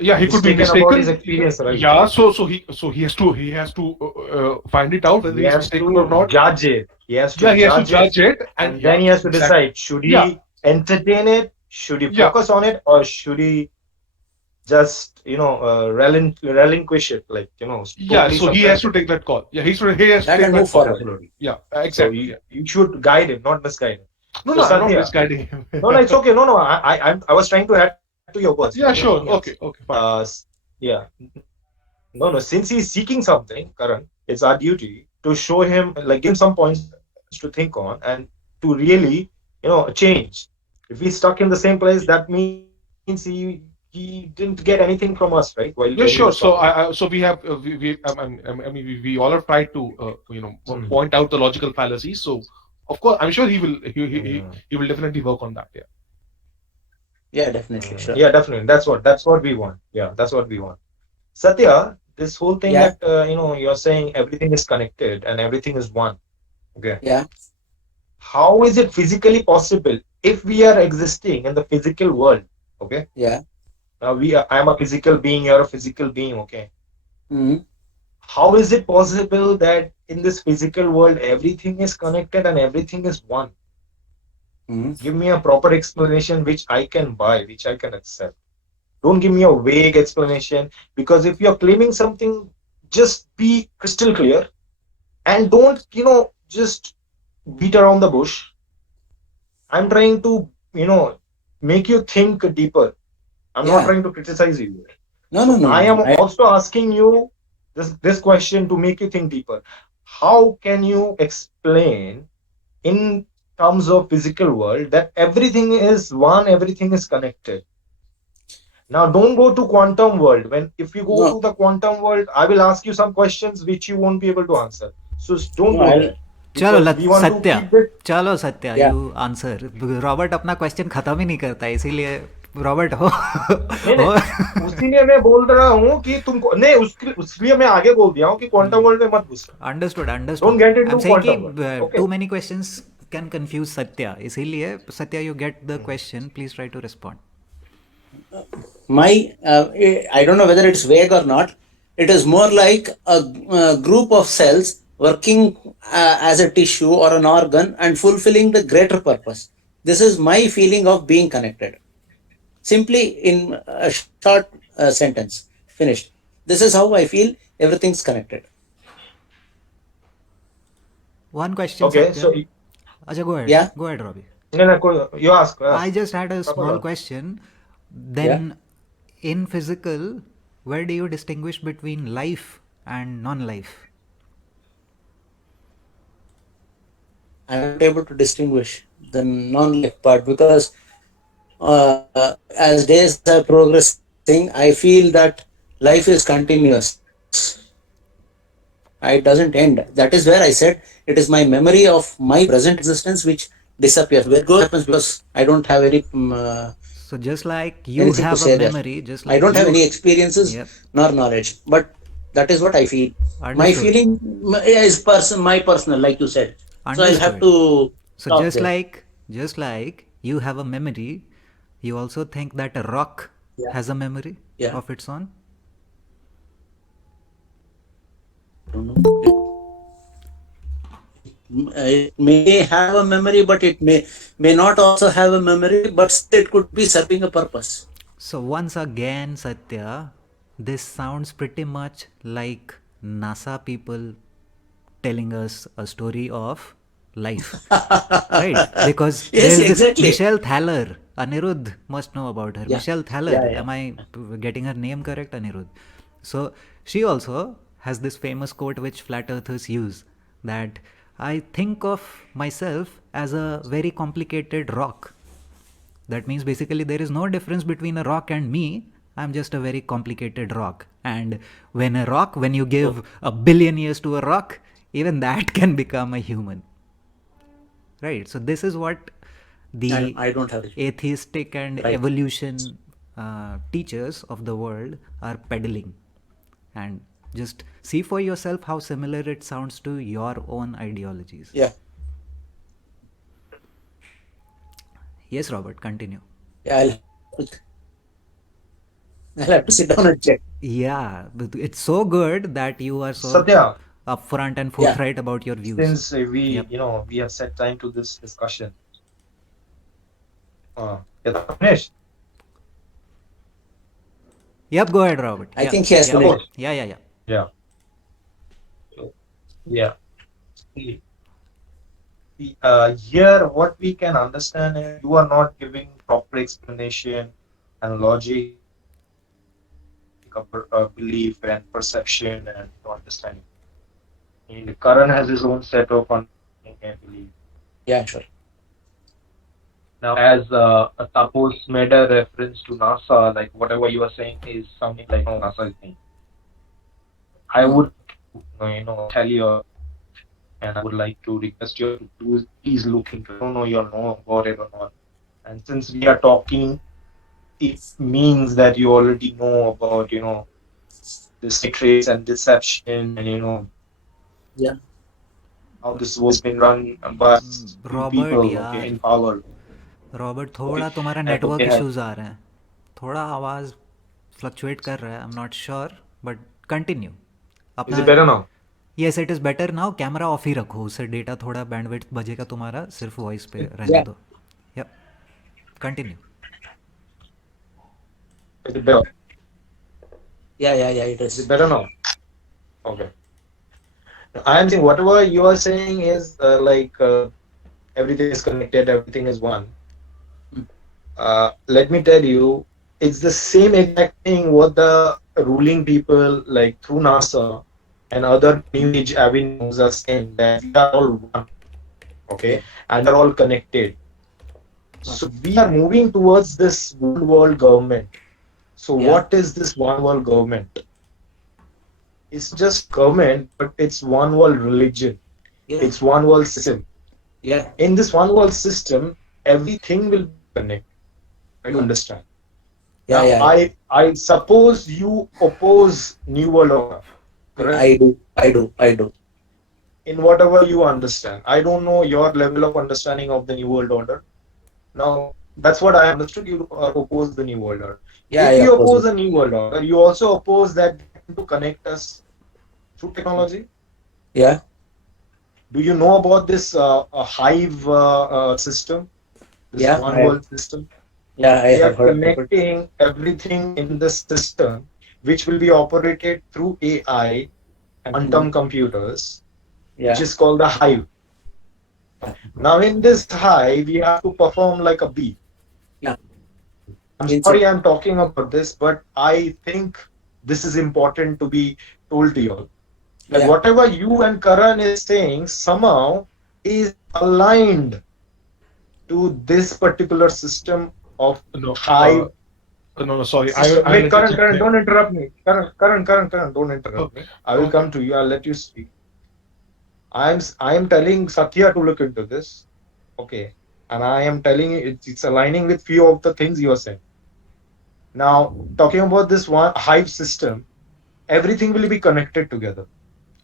Yeah, he could be mistaken about his mistaken. experience, right? Yeah, so he has to find it out whether He he's has mistaken to or not. judge it. He has to Yeah, he has to judge judge it, and then he has to decide, should he Yeah. entertain it, should he Yeah. focus on it, or should he just relinquish it, like Yeah, totally so he has suppress to it. take that call. Yeah, he has to That take and that move call. forward. Absolutely. Yeah, So exactly. you should guide him, not misguide him. No, So no, I'm not Satya- misguiding him. No, it's okay. No, I was trying to add to your words. Yeah, sure. Nothing else. Okay, fine. Yeah. No. Since he's seeking something, Karan, it's our duty to show him, like, give him some points to think on and to really, change. If he's stuck in the same place, that means he didn't get anything from us, right? While Yeah, when he sure. was So talking. so we have we all have tried to point out the logical fallacies. So of course, I'm sure he will definitely work on that. Yeah. Yeah, definitely. Sure. Yeah, definitely. That's what we want. Yeah, that's what we want. Satya, this whole thing Yeah. that you're saying everything is connected and everything is one. Okay. Yeah. How is it physically possible if we are existing in the physical world? Okay. Yeah. Now I am a physical being, you're a physical being. Okay. Mhm. How is it possible that in this physical world everything is connected and everything is one? Mhm. Give me a proper explanation which I can buy, which I can accept. Don't give me a vague explanation, because if you're claiming something, just be crystal clear and don't, just beat around the bush. I'm trying to, make you think deeper. I'm not Yeah. trying to criticize you. No. I am also asking you this question to make you think deeper. How can you explain in terms of physical world that everything is one, everything is connected? Now don't go to quantum world. If you go No. to the quantum world, I will ask you some questions which you won't be able to answer. So don't No, go I'll- there. चलो Because we want to Satya keep it- चलो Satya Yeah. You answer Robert अपना question खत्म ही नहीं करता है इसीलिए Robert हो नहीं, उसीलिए मैं बोल रहा हूँ कि तुमको नहीं, उसलिए मैं आगे बोल दिया हूँ कि क्वांटम वर्ल्ड में मत घुसना. Understood Don't get into I'm saying कि quantum world. Okay. Too many questions can confuse Satya इसीलिए Satya you get the question please try to respond I don't know whether it's vague or not. It is more like a group of cells working as a tissue or an organ and fulfilling the greater purpose. This is my feeling of being connected. Simply in a short sentence. Finished. This is how I feel everything's connected. One question Okay, so अच्छा go ahead Yeah. Robbie no, you ask. I just had a small Papa. question. Then, in physical, where do you distinguish between life and non-life? I'm not able to distinguish the non-life part because as days are progressing, I feel that life is continuous. It doesn't end. That is where I said it is my memory of my present existence which disappears. Where it goes happens because I don't have any So just like you anything to have a say there. memory, just I like don't have you, any experiences Yep. nor knowledge, but that is what I feel. My Understood. feeling is my personal, like you said. So I'll have Understood. to So stop just there. like you have a memory, you also think that a rock Yeah. has a memory Yeah. of its own. Don't know. It may have a memory, but it may not also have a memory, but still it could be serving a purpose. So once again, Satya, this sounds pretty much like NASA people telling us a story of life, right? Because Yes, there's this exactly. Michelle Thaler. Anirudh must know about her. Yeah. Michelle Thaler. Yeah, yeah. Am I getting her name correct, Anirudh? So she also has this famous quote which flat earthers use, that I think of myself as a very complicated rock. That means basically there is no difference between a rock and me. I'm just a very complicated rock. And when you give a billion years to a rock, even that can become a human. Right? So this is what the I don't have it. atheistic and Right. evolution teachers of the world are peddling. And just see for yourself how similar it sounds to your own ideologies. Yeah. Yes, Robert, continue. Yeah, I'll have to sit down and check. Yeah, but it's so good that you are so Satya, upfront and Yeah. forthright about your views. since we Yep. we have set time to this discussion. Finish. Yep, go ahead, Robert. I Yeah, think he has yeah, finished. yeah. Yeah. Yeah. Here, what we can understand is you are not giving proper explanation and logic, belief and perception and understanding. And Karan has his own set of understanding and belief. Yeah, sure. Now, as Tapos made a reference to NASA, like whatever you are saying is something like NASA is saying. I would, tell you, and I would like to request you to please look into. I don't know you know about it or not. And since we are talking, it means that you already know about this matrix and deception and Yeah. how this was been run by few Robert, people यार in power. Robert थोड़ा तुम्हारा And network okay, issues आ रहे हैं, थोड़ा आवाज fluctuate कर रहा है. I am not sure but continue is अपना. it better now? Yes, it is better now. Camera off ही रखो, उससे डेटा थोड़ा बैंडविड्थ बजेगा तुम्हारा. सिर्फ वॉइस पे रहने Yeah. दो. Yep, continue. Is it better? Yeah, it Is is. it better now? Okay. I am saying whatever you are saying is everything is connected, everything is one. Let me tell you, it's the same exact thing what the ruling people like through NASA and other new age avenues are saying, that we are all one, okay, and they're all connected. So we are moving towards this one world government. So Yeah. what is this one world government? It's just government, but it's one world religion. Yeah. It's one world system. Yeah. In this one world system, everything will connect. I understand. Yeah, Now, yeah. I suppose you oppose New World Order, correct? I do. In whatever you understand. I don't know your level of understanding of the New World Order. Now, that's what I understood. You oppose the New World Order. Yeah, If I you oppose oppose it. the New World Order, you also oppose that to connect us through technology. Yeah. Do you know about this hive system? This Yeah, one I have. world system? Yeah, I They are have heard of it. connecting everything in the system, which will be operated through AI and quantum computers, Yeah. which is called the hive. Now, in this hive, we have to perform like a bee. Yeah. I'm It's sorry I'm talking about this, but I think this is important to be told to you all. That yeah. whatever you and Karan is saying somehow is aligned to this particular system of No, hive no, sorry. system. I'll Wait, Karan, interject Karan, here. don't interrupt me. Karan, don't interrupt me. Okay, I will okay. come to you. I'll let you speak. I am telling Satya to look into this. Okay. And I am telling you it's aligning with few of the things you are saying. Now, talking about this one hive system, everything will be connected together.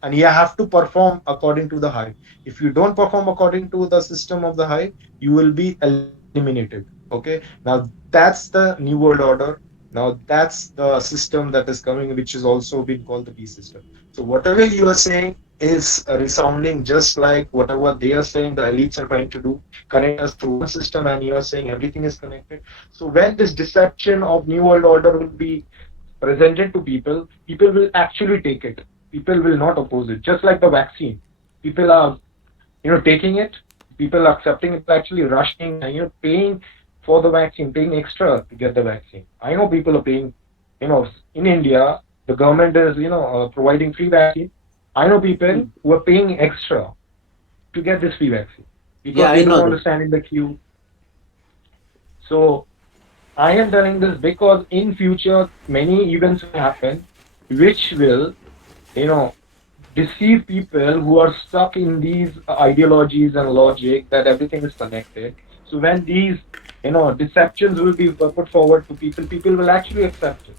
And you have to perform according to the hive. If you don't perform according to the system of the hive, you will be eliminated. Okay. Now that's the new world order. Now that's the system that is coming, which is also been called the peace system. So whatever you are saying is resounding just like whatever they are saying. The elites are trying to do, connect us through one system, and you are saying everything is connected. So when this deception of new world order will be presented to people, people will actually take it. People will not oppose it. Just like the vaccine, people are, taking it. People are accepting it, actually rushing and paying for the vaccine, paying extra to get the vaccine. I know people are paying. In India, the government is providing free vaccine. I know people who are paying extra to get this free vaccine Yeah, because I they don't know want that. to stand in the queue. So I am telling this because in future many events will happen which will, deceive people who are stuck in these ideologies and logic that everything is connected. So when these, deceptions will be put forward to people, people will actually accept it.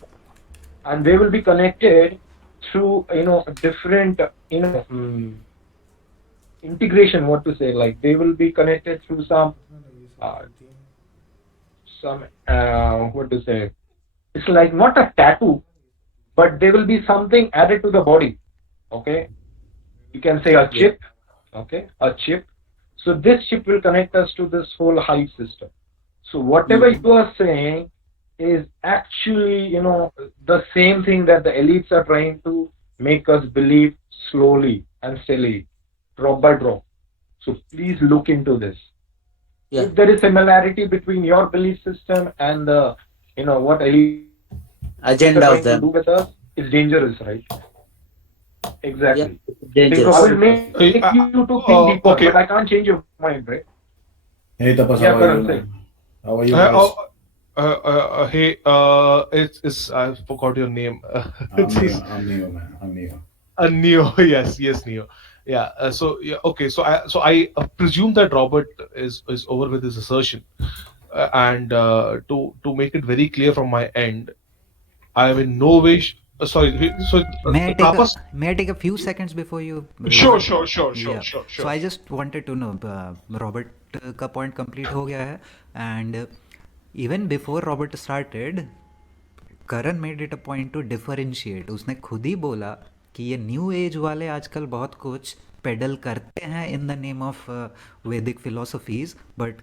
And they will be connected through, different, integration, what to say, like they will be connected through uh, what to say, it's like not a tattoo, but there will be something added to the body. Okay, you can say a Yeah. chip. Okay, a chip. So this chip will connect us to this whole hive system. So whatever Mhm. you are saying is actually, the same thing that the elites are trying to make us believe slowly and steadily, drop by drop. So please look into this. Yeah. If there is similarity between your belief system and the, what elites are trying to do with us, Agenda of is them. dangerous, right? Exactly. Yeah. I will Dangerous. make you to think deeper, but I can't change your Okay. mind, right? Hey Tapas, Yeah, how are Karan, you, say. man? How are you Uh, guys? hey, it's I forgot your name. I'm Neo. It's I'm Neo, man. I'm Neo. Neo. Yes, Neo. Yeah. So yeah. Okay. So I presume that Robert is over with his assertion, and to make it very clear from my end, I am in no way. Sorry. So Tapas. May I take a few seconds before you Sure. respond? Sure. Sure. Sure. Yeah. Sure. So Sure. I just wanted to know, Robert का point complete हो गया है, and even before Robert started, Karan made it a point to differentiate. उसने खुद ही बोला कि ये new age वाले आजकल बहुत कुछ पेडल करते हैं in the name of Vedic philosophies, but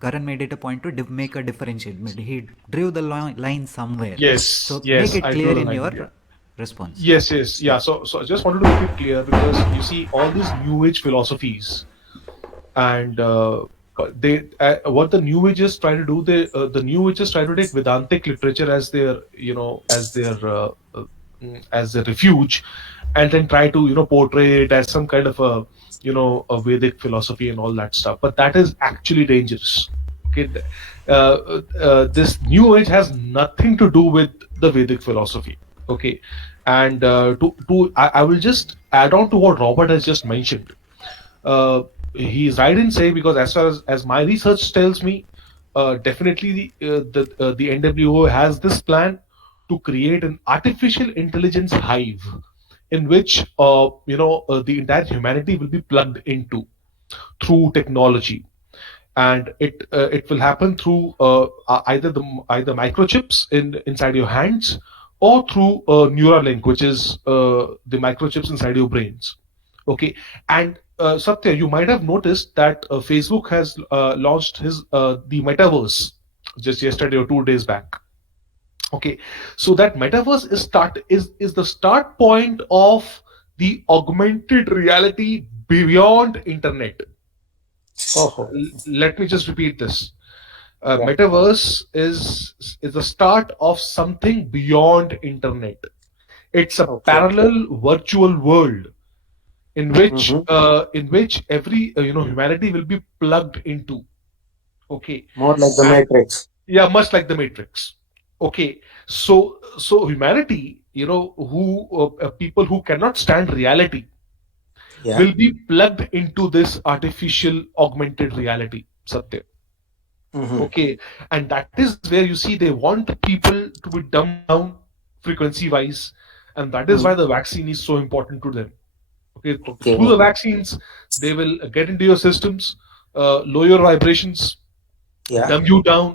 Karan made it a point to make a differentiate. He drew the line somewhere. Yes. So make Yes. it I clear drew the in line. your Yeah. response. Yes, yeah. So I just wanted to make it clear because you see all these new age philosophies and they what the new ages try to do, the new ages try to take Vedantic literature as their as their refuge, and then try to portray it as some kind of a Vedic philosophy and all that stuff. But that is actually dangerous. Okay, this new age has nothing to do with the Vedic philosophy. Okay, and I will just add on to what Robert has just mentioned. Uh, he's right in saying, because as far as my research tells me, definitely the NWO has this plan to create an artificial intelligence hive in which the entire humanity will be plugged into through technology, and it will happen through either microchips inside your hands, or through Neuralink, which is the microchips inside your brains. Okay, and Satya, you might have noticed that Facebook has launched his the metaverse just yesterday or 2 days back. Okay, so that metaverse is the start point of the augmented reality beyond internet. Oh. Let me just repeat this. Yeah. Metaverse is the start of something beyond internet. It's a Okay. parallel virtual world Mm-hmm. in which every humanity will be plugged into. Okay, More like the and Matrix. yeah, much like the Matrix. Okay, so humanity, people who cannot stand reality Yeah. will be plugged into this artificial augmented reality, Satya. Mm-hmm. Okay, and that is where you see they want people to be dumbed down frequency wise, and that is why Mm. the vaccine is so important to them. Okay, through the Okay. vaccines, they will get into your systems, lower your vibrations, Yeah. dumb you down,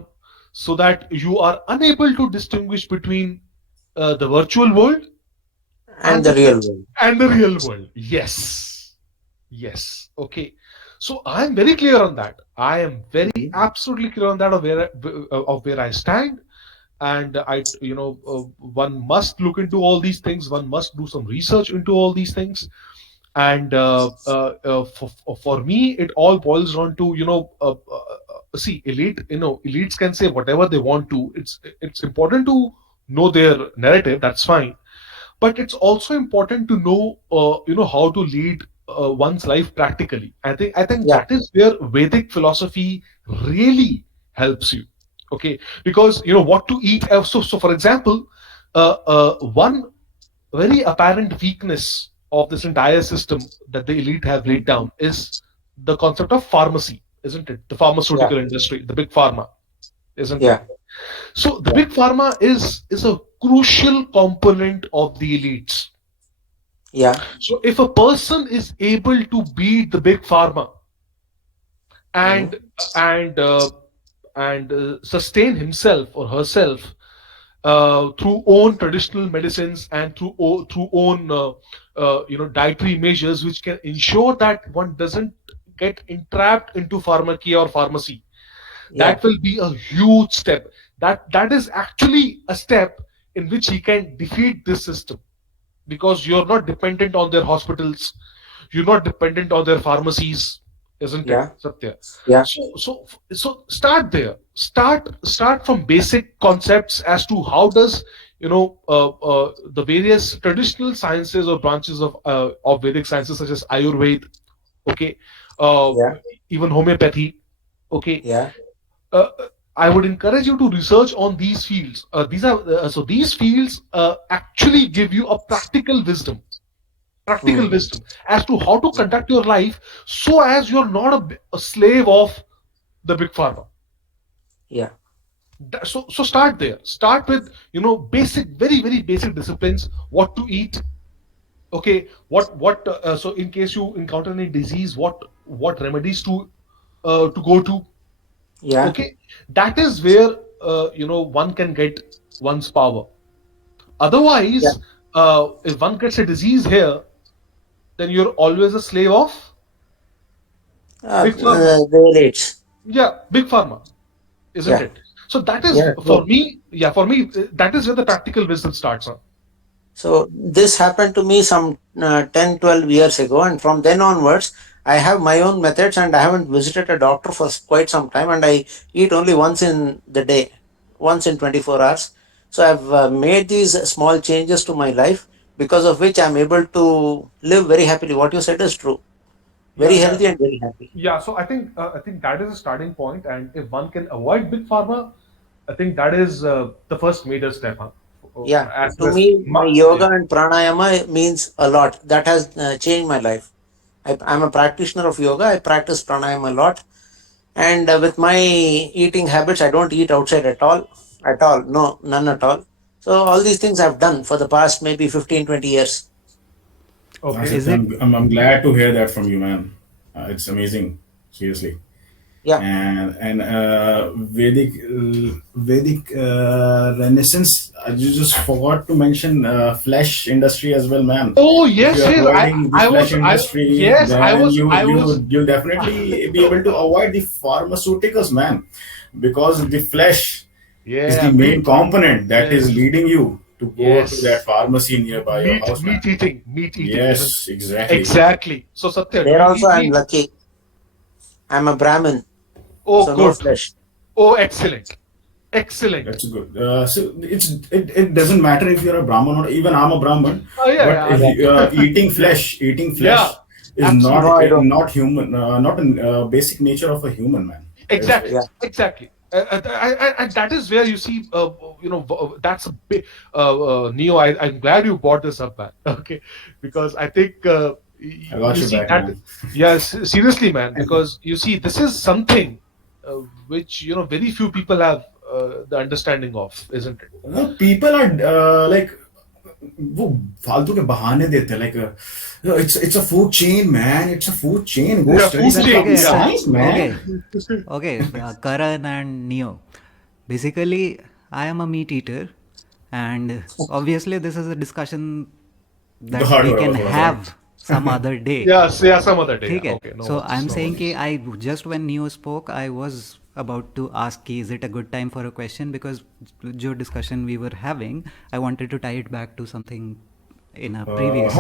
so that you are unable to distinguish between the virtual world And and the the real world. real world. Yes, yes. Okay. So I'm very clear on that. I am very Mm-hmm. absolutely clear on that of where I stand, and one must look into all these things. One must do some research into all these things, and for me, it all boils down to see, elites can say whatever they want to. It's important to know their narrative. That's fine, but it's also important to know how to lead one's life practically. I think Yeah. that is where Vedic philosophy really helps you. Okay, because what to eat. So for example, one very apparent weakness of this entire system that the elite have laid Mm. down is the concept of pharmacy, isn't it? The Yeah. pharmaceutical industry, the big pharma, isn't it? Yeah. So the Yeah. big pharma is a crucial component of the elites. Yeah. So if a person is able to beat the big pharma Mm-hmm. and and sustain himself or herself through own traditional medicines and through own dietary measures, which can ensure that one doesn't get entrapped into pharmacia or pharmacy, Yeah. that will be a huge step. That is actually a step in which he can defeat this system, because you're not dependent on their hospitals, you're not dependent on their pharmacies, isn't it, Yeah. Satya? Yeah. So start there. Start from basic concepts as to how does the various traditional sciences or branches of Vedic sciences, such as Ayurveda, okay, uh, Yeah. even homeopathy, okay. Yeah. uh, I would encourage you to research on these fields. These fields actually give you a practical Mm. wisdom as to how to conduct your life, so as you're not a slave of the big pharma. Yeah. So start there. Start with basic, very very basic disciplines. What to eat. Okay. What so in case you encounter any disease, what remedies to go to. Yeah. Okay, that is where one can get one's power. Yeah. Otherwise, if one gets a disease here, then you're always a slave of big pharma. The elites. Yeah, big pharma, isn't Yeah. it? So that is Yeah. for True. me. Yeah, for me, that is where the practical wisdom starts. Huh? So this happened to me some 10, 12 years ago, and from then onwards, I have my own methods, and I haven't visited a doctor for quite some time, and I eat only once in the day, once in 24 hours. So I've made these small changes to my life, because of which I'm able to live very happily. What you said is true. Very Yeah, yeah, healthy and very happy. yeah. So I think that is a starting point, and if one can avoid big pharma, I think that is the first major step. Huh? Yeah. As To well as me, my yoga yeah. and pranayama means a lot. That has changed my life. I'm a practitioner of yoga. I practice pranayama a lot. And with my eating habits, I don't eat outside at all. No, none at all. So all these things I've done for the past maybe 15, 20 years. Okay. Is Asif, it I'm glad to hear that from you, man. It's amazing, seriously. Yeah. And Vedic Renaissance. You just forgot to mention flesh industry as well, man. Oh If yes, you are yes. avoiding the I flesh was I industry, yes I then was you I you was you'll definitely be able to avoid the pharmaceuticals, man, because the flesh is yeah the main component that is yes leading you to go to that yes pharmacy nearby your house, man. meat eating, isn't Yes, exactly. exactly. So Satya, do There you also eat I'm meat? lucky. I'm a Brahmin, Oh, so no good. flesh. Oh, excellent, excellent. That's good. So it doesn't matter if you're a Brahmin or even I'm a Brahmin, Oh yeah, but yeah, if I- eating yeah, flesh is absolutely. No, I don't. not human, not a basic nature of a human, man. Exactly, Yeah. exactly. And that is where you see, that's a big, Neo. I'm glad you brought this up, man. Okay, because I think I got you you see back, that. man. Yes, seriously, man. Because you see, this is something which very few people have the understanding of, isn't it? People are like वो फालतू के बहाने देते हैं like it's a food chain, man. It's a food chain. Go Yeah, study food some chain, fucking yeah. science, man. Okay, Karan and Neo. Basically, I am a meat eater, and obviously, this is a discussion that God, we God, can God, God. have some other day. Yes, yeah, some other day. ठीक Yeah. है Okay, no so worries, I'm no saying worries. कि I just when Neo spoke I was about to ask कि is it a good time for a question because जो discussion we were having I wanted to tie it back to something in a previous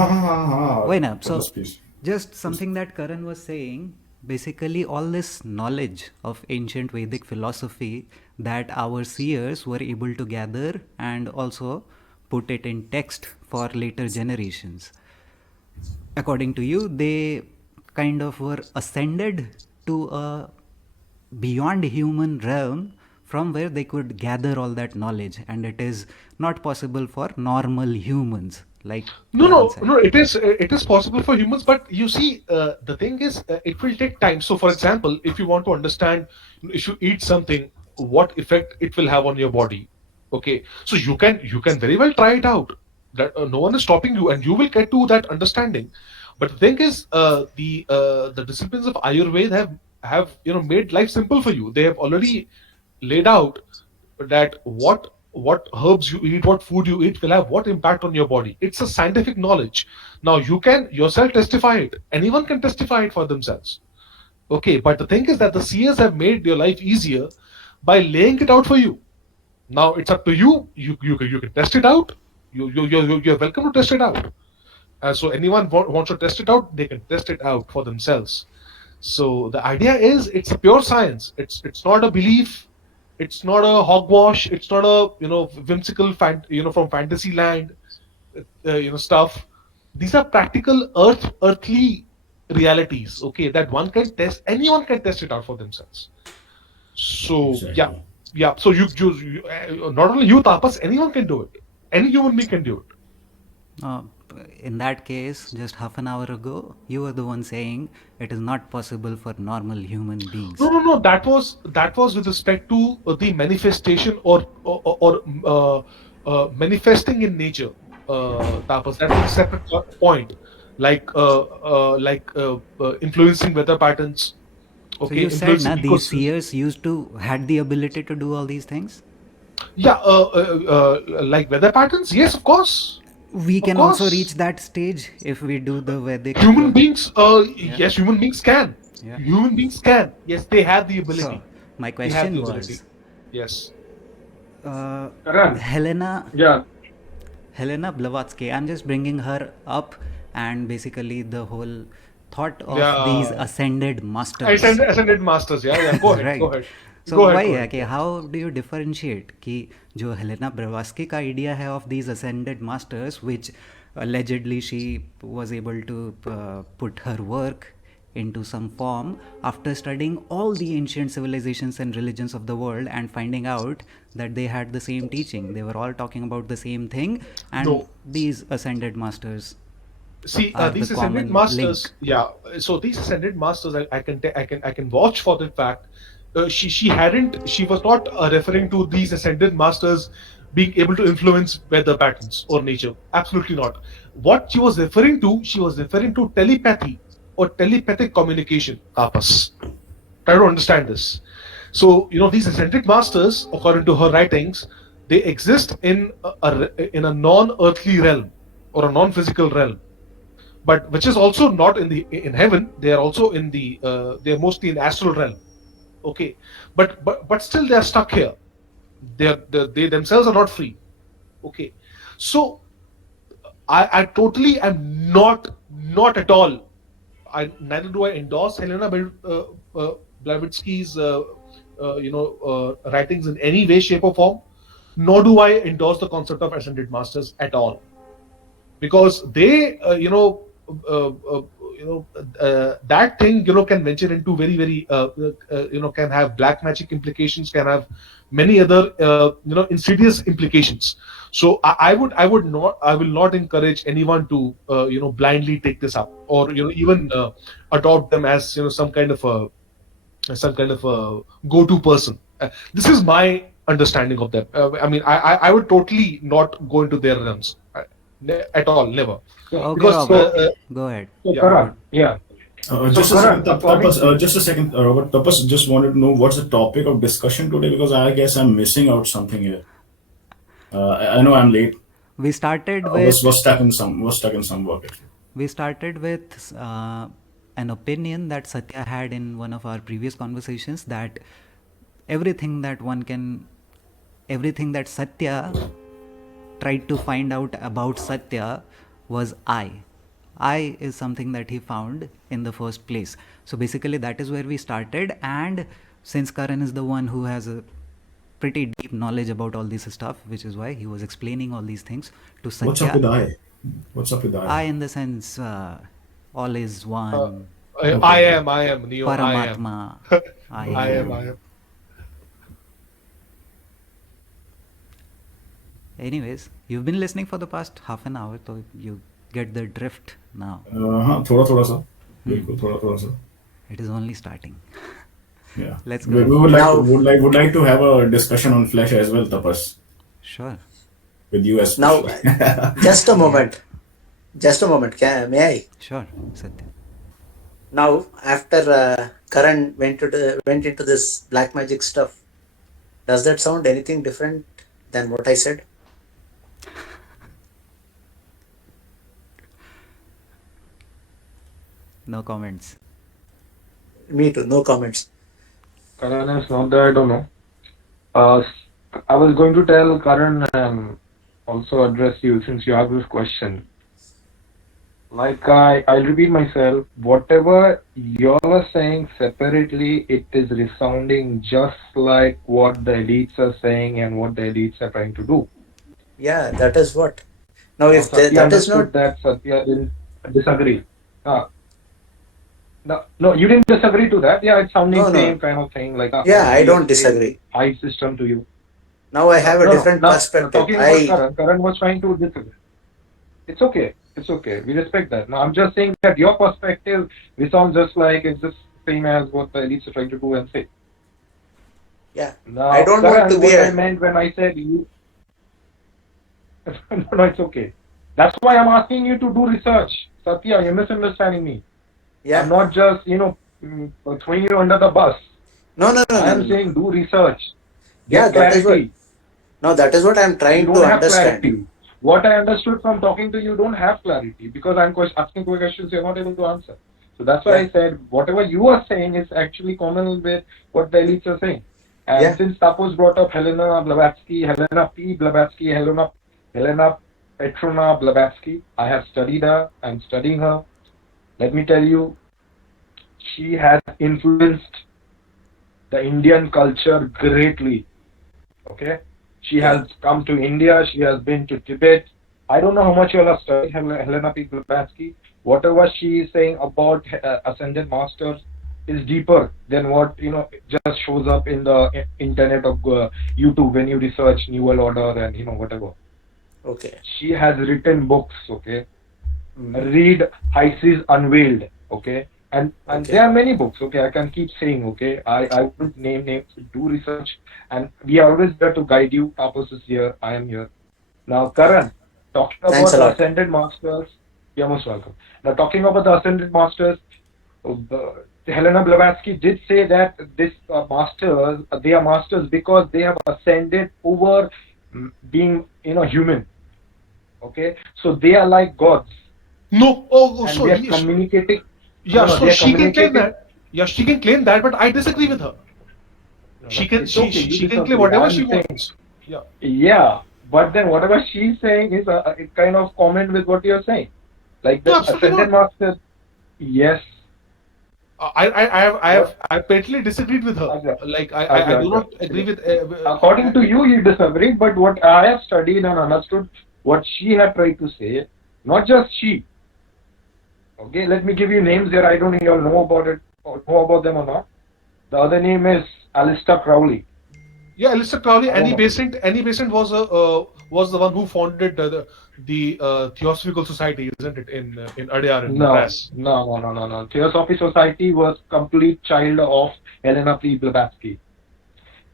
why not so Please. just something that Karan was saying basically all this knowledge of ancient Vedic philosophy that our seers were able to gather and also put it in text for later generations according to you, they kind of were ascended to a beyond human realm from where they could gather all that knowledge, and it is not possible for normal humans. Like No, Karan no, said. no. It is possible for humans, but you see, the thing is, it will take time. So, for example, if you want to understand, if you eat something, what effect it will have on your body, okay? So you can very well try it out. That no one is stopping you, and you will get to that understanding. But the thing is, the disciplines of Ayurveda have made life simple for you. They have already laid out that what herbs you eat, what food you eat will have what impact on your body. It's a scientific knowledge. Now you can yourself testify it. Anyone can testify it for themselves. Okay, but the thing is that the seers have made your life easier by laying it out for you. Now it's up to you. You can test it out. You're welcome to test it out. So anyone wants to test it out, they can test it out for themselves. So the idea is it's a pure science. It's not a belief. It's not a hogwash. It's not a whimsical from fantasy land stuff. These are practical earthly realities. Okay, that one can test. Anyone can test it out for themselves. So yeah, Exactly. yeah. So not only you, Tapas, anyone can do it. Any human being can do it. In that case, just half an hour ago, you were the one saying it is not possible for normal human beings. No. That was with respect to the manifestation or manifesting in nature. Tapas. That is a separate point. Like influencing weather patterns. So Okay, you said influencing na, these ecosystem. seers used to had the ability to do all these things. Yeah, like weather patterns. Yes, of course. We Of can also course. reach that stage if we do the Vedic. Human beings. Yes, human beings can. Yeah. Human beings can. Yes, they have the So ability. my They have the question ability. was, Yes. Karan. Helena Yeah. Blavatsky. I'm just bringing her up and basically the whole thought of Yeah. these ascended masters. Ascended masters. Yeah. Go ahead. Right. Go ahead. So Go ahead. why Go है ahead. कि how do you differentiate कि जो Helena ब्लेवात्स्की का idea है of these ascended masters which allegedly she was able to put her work into some form after studying all the ancient civilizations and religions of the world and finding out that they had the same teaching, they were all talking about the same thing, and No. these ascended masters See, are these the ascended common masters. link. Yeah. So these ascended masters, I can vouch for the fact. She was not referring to these ascended masters being able to influence weather patterns or nature. Absolutely not. What she was referring to telepathy or telepathic communication. Tapas. Try to understand this. So these ascended masters, according to her writings, they exist in a non-earthly realm or a non-physical realm, but which is also not in heaven. They are also they are mostly in astral realm. Okay, but still they are stuck here. They themselves are not free. Okay, so I totally am not at all. Neither do I endorse Helena Blavatsky's writings in any way, shape, or form. Nor do I endorse the concept of ascended masters at all, because they, that thing, can venture into very, very, can have black magic implications, can have many other, insidious implications. So I will not encourage anyone to, blindly take this up, or even adopt them as some kind of a go-to person. This is my understanding of them. I mean, I would totally not go into their realms at all, never. Okay, Because Robert, go ahead. So Yeah. Karan, yeah. Just a Karan, second, Tapas, just a second, Robert. Tapas just wanted to know what's the topic of discussion today, because I guess I'm missing out something here. I know I'm late. We started I with was stuck in some work. Actually. we started with an opinion that Satya had in one of our previous conversations, that everything that Satya tried to find out about Satya was I is something that he found in the first place. So basically that is where we started, and since Karan is the one who has a pretty deep knowledge about all this stuff, which is why he was explaining all these things to Satya. What's up with I? What's up with I I? in the sense all is one, I am Neo. I am. Paramatma. I am. Anyways, you've been listening for the past half an hour, so you get the drift now. हाँ थोड़ा सा बिल्कुल थोड़ा सा. It is only starting. Yeah. Let's We go. would Now- would like to have a discussion on Flash as well, Tapas, Sure. with you Now, especially. just a moment. May I? Sure, Satya. Now, after Karan went into this black magic stuff, does that sound anything different than what I said? No comments. Me too. No comments. Karan is not there, I don't know. I was going to tell Karan and also address you since you have this question. Like I'll repeat myself, whatever you're saying separately, it is resounding just like what the elites are saying and what the elites are trying to do. Yeah, that is what. Now, if Satya that is understood not, that, Satya didn't disagree. No, you didn't disagree to that. Yeah, it's sounding No, no. same kind of thing. Like yeah, I don't disagree. high system to you. Now I have a different now, perspective. Talking about Karan was trying to disagree. It's okay. It's okay. We respect that. Now I'm just saying that your perspective resounds just like it's just same as what the elites are trying to do and say. Yeah. Now, I don't want to be what a- I meant when I said you. No, it's okay. That's why I'm asking you to do research. Satya, you're misunderstanding me. Yeah. I'm not just, throwing you under the bus. No. I'm saying do research. Yeah, Get that is what. clarity. No, that is what I'm You trying don't to have understand. clarity. What I understood from talking to you, don't have clarity because I'm asking questions you're not able to answer. So that's why Yeah. I said whatever you are saying is actually common with what the elites are saying. And Yeah. since Tapos brought up Helena Blavatsky, Helena P. Blavatsky, Helena Petrona Blavatsky, I have studied her. I'm studying her. Let me tell you, she has influenced the Indian culture greatly. Okay? She has come to India, she has been to Tibet. I don't know how much you all have studied Helena P. Blavatsky. Whatever she is saying about ascended masters is deeper than what, just shows up in the internet of YouTube when you research New World Order and, whatever. Okay. She has written books, okay? Mhm. Read Isis Unveiled, okay? And Okay. there are many books, okay? I can keep saying, okay? I wouldn't name names, do research, and we are always there to guide you. Tapos is here, I am here. Now, Karan, talking about Thanks a the lot. Ascended Masters, you're most welcome. Now, talking about the Ascended Masters, Helena Blavatsky did say that this masters, they are masters because they have ascended over being, human. Okay? So they are like gods. No. And So they are communicating. yeah, No, so they are she can claim communicating- that. Yeah, she can claim that, but I disagree with her. No, She no, can it's okay, you she can disagree. claim whatever I'm she saying- wants. Yeah. Yeah, but then whatever she's saying is a kind of comment with what you're saying. Like the No, absolutely Ascended Master, yes. I patently disagreed with her. Okay. Like I Okay, do not okay. agree with. According to you, you disagree, but what I have studied and understood, what she had tried to say, not just she. Okay, let me give you names here. I don't know if you all know about it, or know about them or not. The other name is Alistair Crowley. Yeah, Aleister Crowley. I don't Annie Besant was the one who founded the Theosophical Society, isn't it? In Adyar in Madras. No. Theosophy Society was complete child of Helena P. Blavatsky.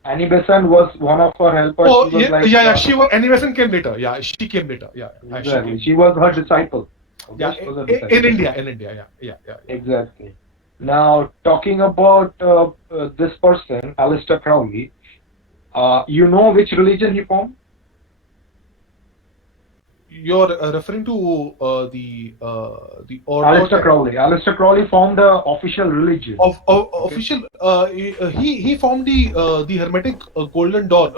Annie Besant was one of her helpers. Oh, She was like, yeah. She was. Annie Besant came later. Yeah, she came later. Yeah, exactly. She was her disciple. Okay, yeah, she was her disciple. in India. Yeah. Exactly. Now, talking about this person, Alistair Crowley, you know which religion he formed? You're referring to the order Alistair Crowley. Alistair Crowley formed the official religion. of official. He formed the Hermetic Golden Dawn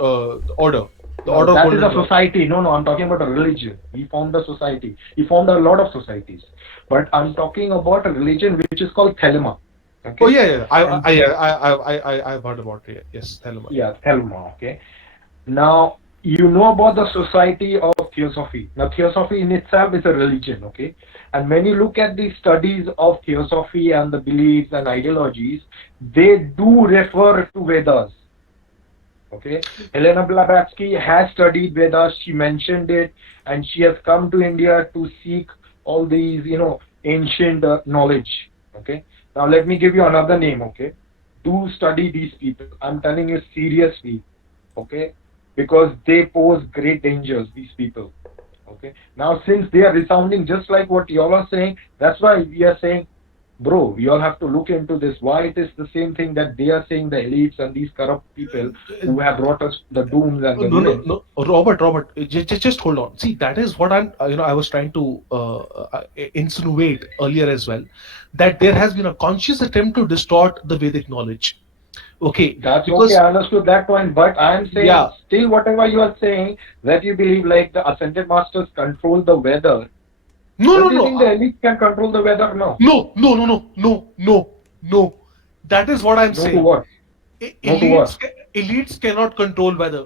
order. The order of That Golden is a Dawn. society. No, I'm talking about a religion. He formed a society. He formed a lot of societies. But I'm talking about a religion which is called Thelema. Okay? Oh yeah. I've heard about it. Yes, Thelema. Yeah, Thelema. Okay. Now, you know about the Society of Theosophy. Now, Theosophy in itself is a religion. Okay. And when you look at the studies of Theosophy and the beliefs and ideologies, they do refer to Vedas. Okay, Helena Blavatsky has studied Vedas. She mentioned it, and she has come to India to seek all these, ancient knowledge. Okay, now let me give you another name. Okay, do study these people. I'm telling you seriously. Okay, because they pose great dangers. These people. Okay, now since they are resounding just like what y'all are saying, that's why we are saying, bro, we all have to look into this. Why it is the same thing that they are saying, the elites and these corrupt people who have brought us the dooms and the ruins. No, Robert, just hold on. See, that is what I was trying to insinuate earlier as well, that there has been a conscious attempt to distort the Vedic knowledge. Okay, That's because okay, I understood that point, but I am saying, Yeah. still whatever you are saying, that you believe like the ascended masters control the weather. Do you think the elites can control the weather? No. No. That is what I'm No to saying. what? No to what? Elites cannot control weather.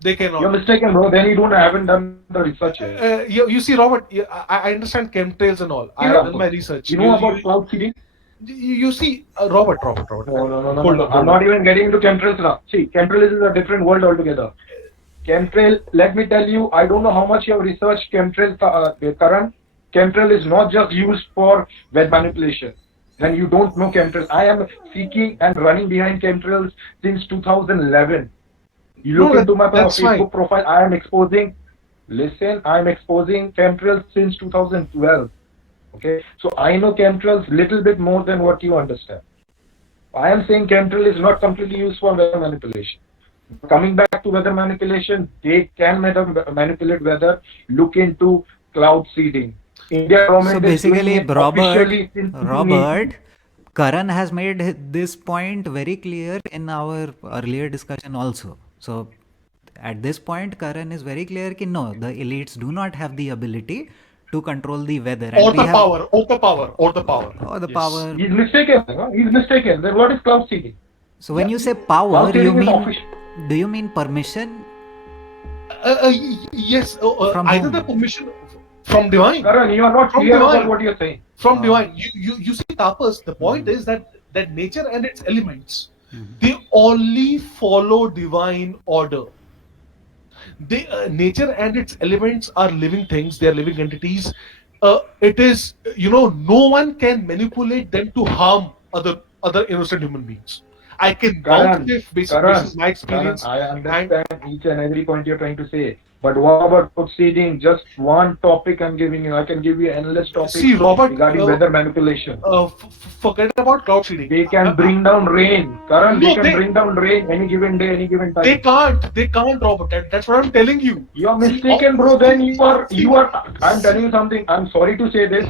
They cannot. You're mistaken, bro. Then you haven't done the research here. You see, Robert, I understand chemtrails and all. I have done my research. You know about cloud seeding? You see, Robert. No. Hold on. I'm not even getting into chemtrails now. See, chemtrails is a different world altogether. Chemtrail, let me tell you, I don't know how much you have researched chemtrail, Karan. Chemtrail is not just used for weather manipulation. Then you don't know chemtrails. I am seeking and running behind chemtrails since 2011. You look into my that's Facebook fine. profile, I am exposing chemtrails since 2012. Okay, so I know chemtrails little bit more than what you understand. I am saying chemtrail is not completely used for weather manipulation. Coming back to weather manipulation, they can manipulate weather. Look into cloud seeding. India government So is doing basically, it officially since Robert, Karan has made this point very clear in our earlier discussion also. So at this point, Karan is very clear that no, the elites do not have the ability to control the weather. Or we the have- power. Or the power. Or the Yes. power. He's mistaken. Huh? He's mistaken. Then what is cloud seeding? So when you say power, Cloud you seeding is mean, official. do you mean permission? Yes. From Either whom? the permission from divine. Karan, you are not From clear divine. about what you're saying. From divine. You see, Tapas, the point is that nature and its elements, they only follow divine order. Nature and its elements are living things, they are living entities. It is, no one can manipulate them to harm other innocent human beings. I can Karan, vouch if basis my experience. Karan, I understand each and every point you're trying to say. But what about proceeding? Just one topic I'm giving you. I can give you endless topics See, Robert, regarding weather manipulation. Forget about cloud seeding. They can bring down rain. Karan, No, they can bring down rain any given day, any given time. They can't, Robert. That's what I'm telling you. You are mistaken, bro. Then you are. I'm telling you something. I'm sorry to say this.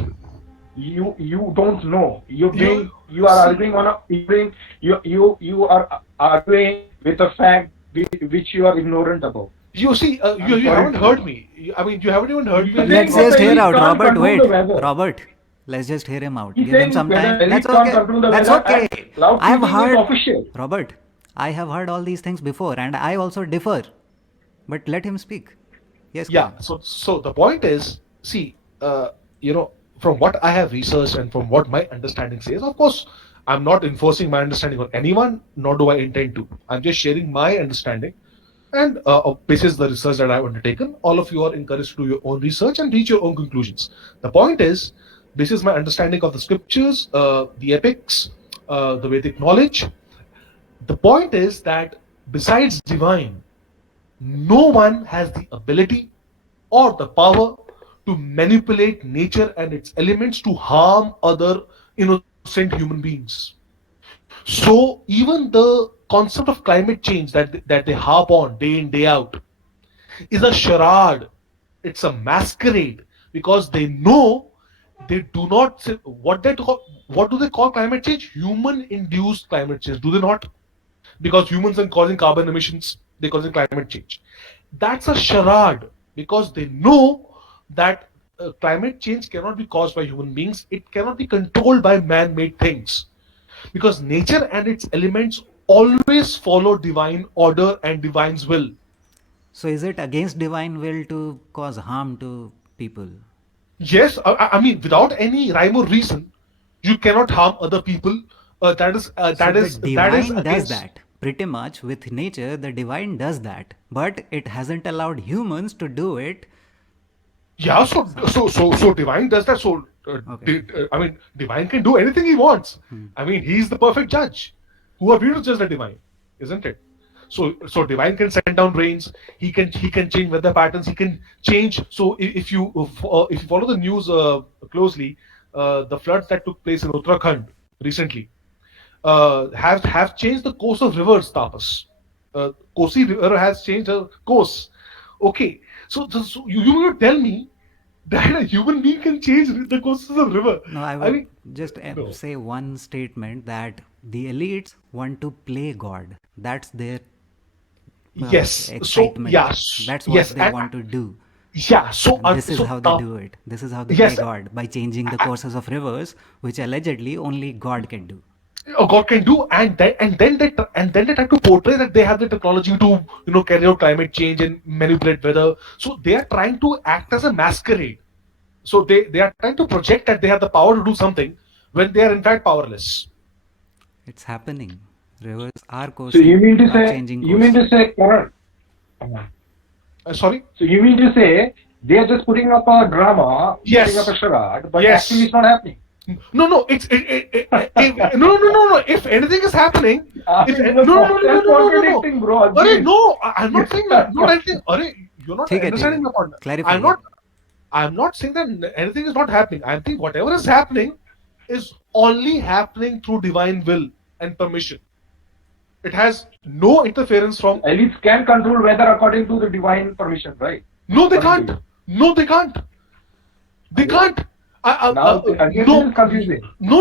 You don't know. You are arguing on a. You are arguing with a fact which you are ignorant about. You see, you haven't heard me. You haven't even heard me. Let's Saying just that hear we out. can't Robert, control wait. the weather. Robert, Let's just hear him out. He's Give him saying some whether time. elites That's can't okay. control the That's weather, okay. and cloud I have seeding is heard, official. Robert, I have heard all these things before, and I also differ. But let him speak. Yes, Yeah. Karan. So the point is, see, from what I have researched and from what my understanding says, of course, I'm not enforcing my understanding on anyone, nor do I intend to. I'm just sharing my understanding, and basis the research that I've undertaken, all of you are encouraged to do your own research and reach your own conclusions. The point is, this is my understanding of the scriptures, the epics, the Vedic knowledge. The point is that besides divine, no one has the ability or the power to manipulate nature and its elements to harm other innocent human beings. So even the concept of climate change that they harp on day in day out is a charade. It's a masquerade because they know they do not what do they call climate change? Human induced climate change, do they not? Because humans are causing carbon emissions, they're causing climate change. That's a charade because they know that climate change cannot be caused by human beings, it cannot be controlled by man made things because nature and its elements always follow divine order and divine's will. So is it against divine will to cause harm to people? Yes, I mean, without any rhyme or reason, you cannot harm other people. That is So that the is divine does against. that. Pretty much with nature, the divine does that. But it hasn't allowed humans to do it. Yeah, so divine does that. So Okay. I mean, divine can do anything he wants. I mean, he's the perfect judge. Who are we to judge the divine, isn't it? So divine can send down rains. He can change weather patterns. He can change. So if you follow the news closely, the floods that took place in Uttarakhand recently have changed the course of rivers. Tapas, Kosi River has changed her course. Okay, so you will tell me that a human being can change the courses of river? No, I I would mean, just no. say one statement that the elites want to play God. That's their Yes. So excitement. yes, That's what yes, they and want to do. yeah. So And this is so how they do it. This is how they yes, play God by changing the courses of rivers, which allegedly only God can do. God can do, and then they try to portray that they have the technology to carry out climate change and manipulate weather. So they are trying to act as a masquerade. So they are trying to project that they have the power to do something when they are in fact powerless. It's happening. Rivers are So you mean to say, changing course. Karan? Sorry. So you mean to say they are just putting up a drama, Yes. putting up a charade, but Yes. actually it's not happening. No. No. If anything is happening, if no. Contradicting, bro. Arey, no, I'm not saying that. Not anything. Arey, you're not ठीक है, understanding my point. Clarify. I'm not saying that anything is not happening. I think whatever is happening is only happening through divine will and permission. It has no interference from. Elites can control weather according to the divine permission, right? No, they can't. No, they can't. They can't. Now, again, No. this is confusing. No.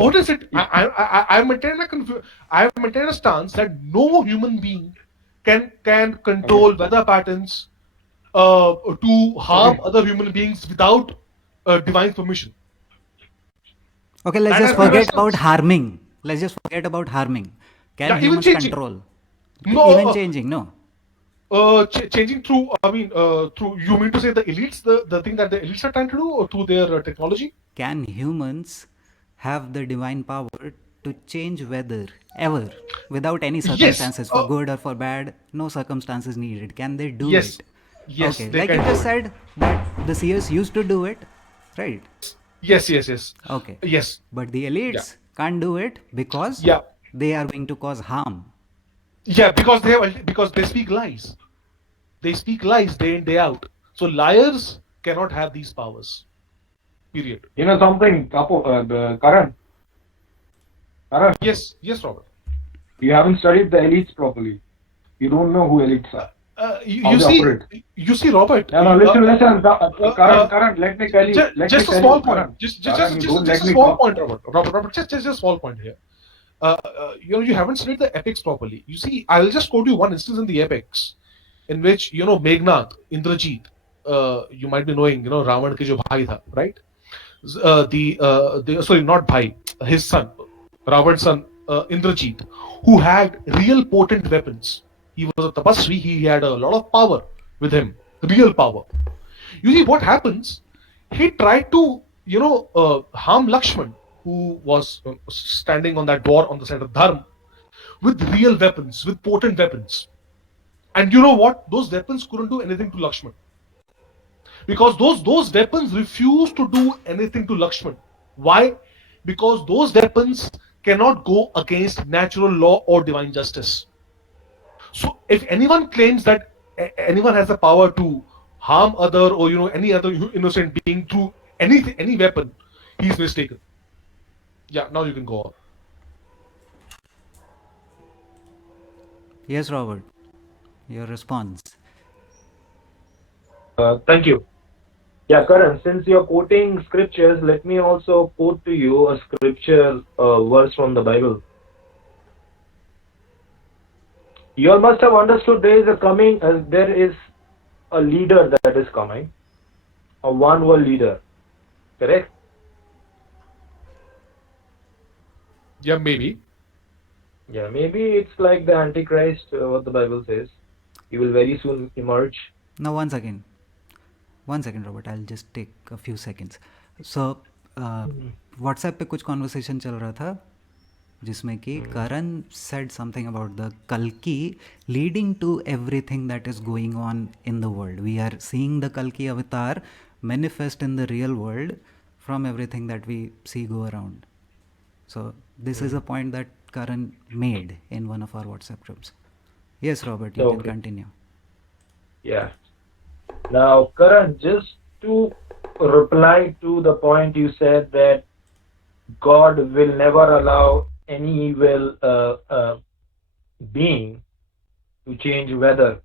What is it? I maintain a stance that no human being can control weather patterns to harm other human beings without divine permission. Okay, let's That just has been forget about referenced. harming. Let's just forget about harming. Can Yeah, even humans changing. control? No, Even changing, no. changing through. I mean, through. You mean to say the elites, the thing that the elites are trying to do, or through their technology? Can humans have the divine power to change weather ever without any Yes. circumstances for good or for bad? No circumstances needed. Can they do Yes. it? Yes. Okay, They like can you do just it. said that the seers used to do it, right? Yes. Okay. Yes. But the elites can't do it because Yeah. they are going to cause harm. Yeah, because they speak lies. They speak lies day in day out. So liars cannot have these powers. Period. You know something, Karan? Karan, Yes, Robert. you haven't studied the elites properly. You don't know who elites are. You How they see, operate. Robert. No, listen. Karan, let me tell you. Just a small point. Just a small point, Robert. Robert, just a small point here. You haven't studied the epics properly. You see, I'll just quote you one instance in the epics, in which Meghnad, Indrajit, you might be knowing, Ravan ke jo bhai tha, right? sorry, not Bhai, his son, Ravan's son, Indrajit, who had real potent weapons. He was a tapasvi. He had a lot of power with him, real power. You see what happens? He tried to, harm Lakshman, who was standing on that door on the side of Dharma, with real weapons, with potent weapons. And you know what? Those weapons couldn't do anything to Lakshman. Because those weapons refuse to do anything to Lakshman. Why? Because those weapons cannot go against natural law or divine justice. So if anyone claims that anyone has the power to harm other or any other innocent being through any weapon, he's mistaken. Yeah, now you can go on. Yes, Robert. Your response. Thank you. Yeah, Karan, since you're quoting scriptures, let me also quote to you a scripture verse from the Bible. You all must have understood there is a leader that is coming, a one world leader, correct? Yeah, maybe. Yeah, maybe it's like the Antichrist, what the Bible says. He will very soon emerge. Now, one second, Robert. I'll just take a few seconds. So, WhatsApp पे कुछ conversation चल रहा था जिसमें कि Karan said something about the Kalki leading to everything that is going on in the world. We are seeing the Kalki avatar manifest in the real world from everything that we see go around. So this is a point that Karan made in one of our WhatsApp groups. Yes, Robert, you can continue. Yeah. Now, Karan, just to reply to the point you said that God will never allow any evil being to change weather,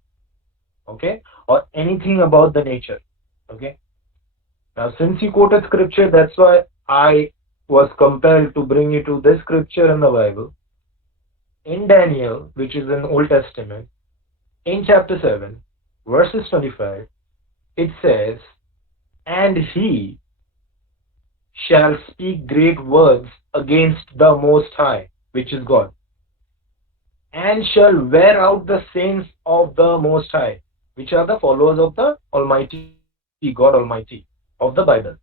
okay, or anything about the nature, okay. Now, since you quoted scripture, that's why I was compelled to bring you to this scripture in the Bible, in Daniel, which is in Old Testament, in chapter 7, verses 25, it says, "And he shall speak great words against the Most High," which is God, "and shall wear out the saints of the Most High," which are the followers of the Almighty, God Almighty, of the Bible,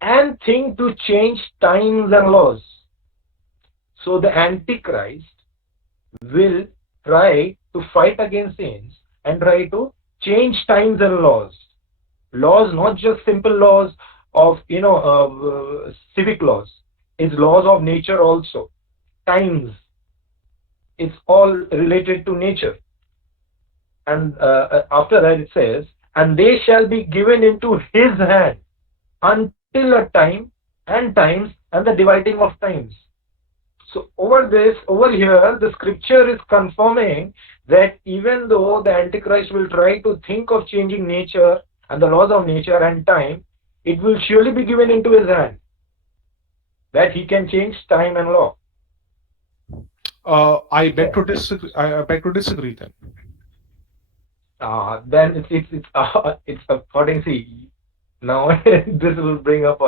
"and think to change times and laws." So the Antichrist will try to fight against saints and try to change times and laws. Laws, not just simple laws of civic laws. It's laws of nature also. Times. It's all related to nature. And after that it says, "And they shall be given into his hand until a time and times and the dividing of times." So over here, the scripture is confirming that even though the Antichrist will try to think of changing nature and the laws of nature and time, it will surely be given into his hand that he can change time and law. I beg to disagree then. Then it's according. See, now this will bring up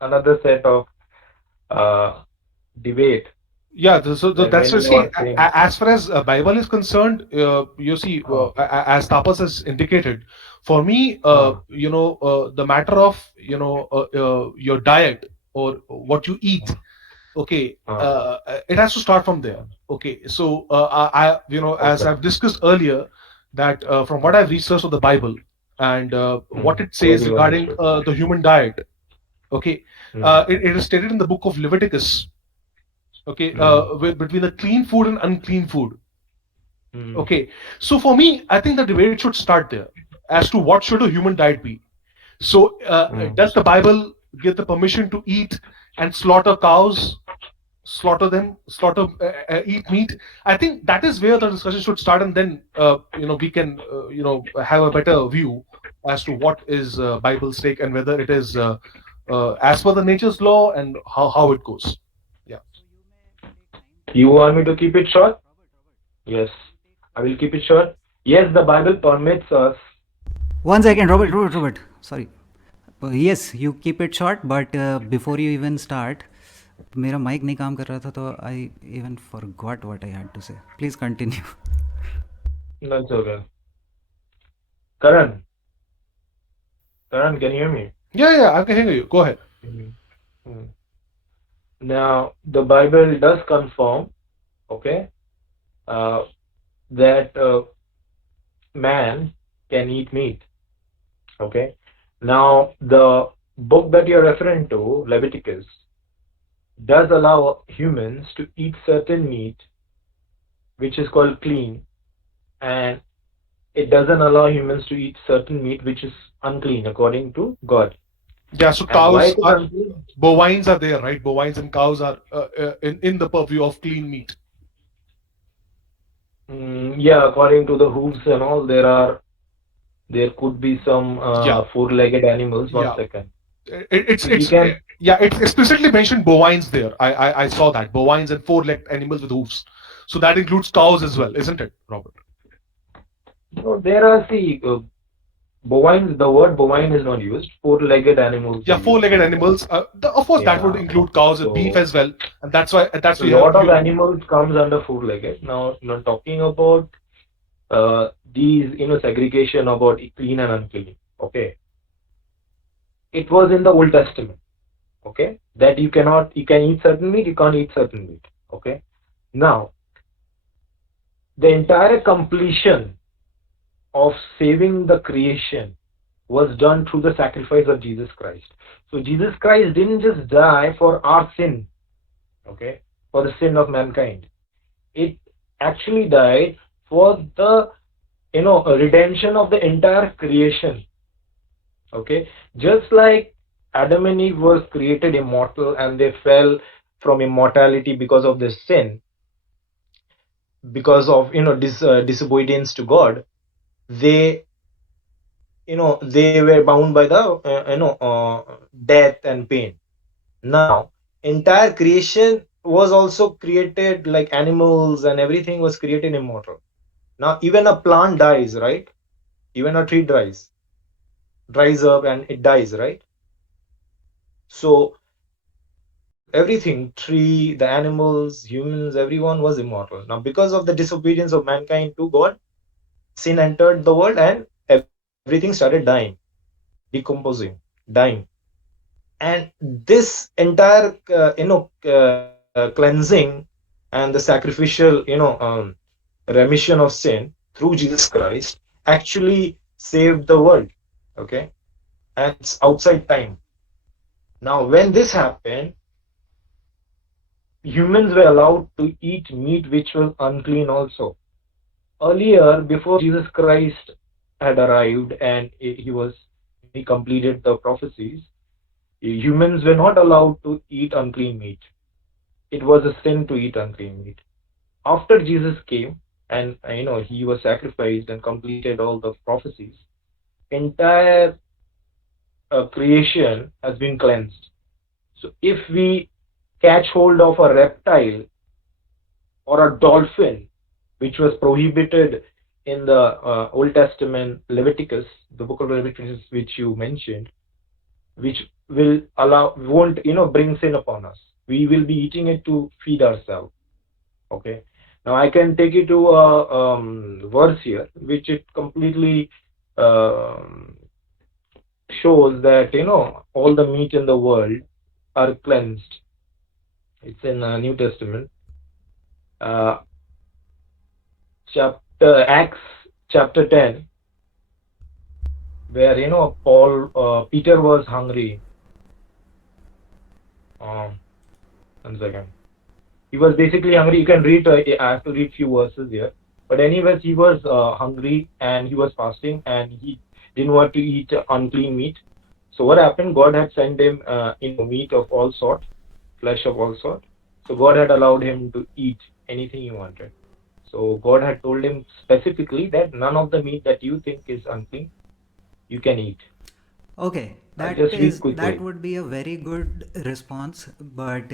another set of debate. Yeah, so that's when see, you are saying- as far as Bible is concerned, you see, as Tapas has indicated, for me, the matter of your diet or what you eat, okay, it has to start from there. Okay, so as I've discussed earlier, that from what I've researched of the Bible and what it says Very well regarding understood. the human diet, okay, it is stated in the book of Leviticus. Okay, between the clean food and unclean food. Okay, so for me, I think the debate should start there as to what should a human diet be. So, does the Bible give the permission to eat and slaughter cows, eat meat? I think that is where the discussion should start, and then we can have a better view as to what is Bible's take and whether it is as per the nature's law and how it goes. You want me to keep it short? Yes, I will keep it short. Yes, the Bible permits us. One second, Robert. Sorry. Yes, you keep it short, but before you even start, मेरा mic नहीं काम कर रहा था, तो I even forgot what I had to say. Please continue. That's okay. Karan, can you hear me? Yeah, I can hear you. Go ahead. Mm. Now, the Bible does confirm, okay, that man can eat meat. Okay. Now, the book that you're referring to, Leviticus, does allow humans to eat certain meat, which is called clean, and it doesn't allow humans to eat certain meat which is unclean according to God. Yeah, so And why cows it is are, unclean? bovines are there, right? Bovines and cows are in the purview of clean meat. Yeah, according to the hooves and all, there could be some Yeah. four-legged animals. Yeah. One second. It's You can it's explicitly mentioned bovines there. I saw that bovines and four-legged animals with hooves. So that includes cows as well, isn't it, Robert? no, there are bovines. The word bovine is not used. Four-legged animals. Yeah, are four-legged used. animals. Of course, that would Yeah. include cows and beef So- as well, and that's why A we lot have of animals comes under four-legged. Now, not talking about these, segregation about clean and unclean. Okay, it was in the Old Testament. Okay, that you can eat certain meat, you can't eat certain meat. Okay, now the entire completion of saving the creation was done through the sacrifice of Jesus Christ. So Jesus Christ didn't just die for our sin, okay, for the sin of mankind. It actually died for the redemption of the entire creation. Okay, just like Adam and Eve was created immortal and they fell from immortality because of their sin, because of disobedience to God, they they were bound by the death and pain. Now, entire creation was also created, like animals and everything was created immortal. Now, even a plant dies, right? Even a tree dries up and it dies, right? So everything, tree, the animals, humans, everyone was immortal. Now, because of the disobedience of mankind to God, sin entered the world and everything started dying, decomposing, dying. And this entire cleansing and the sacrificial remission of sin through Jesus Christ actually saved the world. Okay, and it's outside time. Now, when this happened, humans were allowed to eat meat which was unclean also. Earlier, before Jesus Christ had arrived and he completed the prophecies, humans were not allowed to eat unclean meat. It was a sin to eat unclean meat. After Jesus came and he was sacrificed and completed all the prophecies, entire creation has been cleansed. So if we catch hold of a reptile or a dolphin, which was prohibited in the Old Testament, Leviticus, the book of Leviticus, which you mentioned, which won't bring sin upon us. We will be eating it to feed ourselves. Okay. Now I can take you to a verse here, which it completely shows that all the meat in the world are cleansed. It's in New Testament, Acts chapter 10, where Peter was hungry. 1 second. He was basically hungry. You can read. I have to read few verses here. But anyways, he was hungry and he was fasting and he didn't want to eat unclean meat. So what happened? God had sent him meat of all sort, flesh of all sort. So God had allowed him to eat anything he wanted. So God had told him specifically that none of the meat that you think is unclean, you can eat. Okay, I'll just read quickly. that would be a very good response, but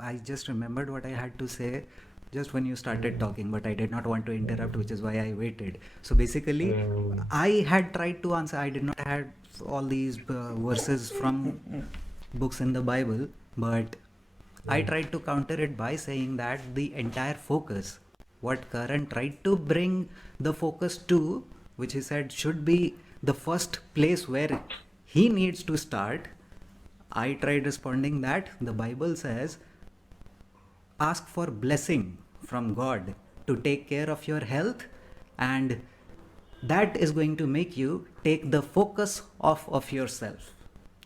I just remembered what I had to say just when you started talking, but I did not want to interrupt, which is why I waited. So basically, I had tried to answer. I did not have all these verses from books in the Bible, but I tried to counter it by saying that the entire focus, what Karan tried to bring the focus to, which he said should be the first place where he needs to start, I tried responding that the Bible says ask for blessing from God to take care of your health, and that is going to make you take the focus off of yourself.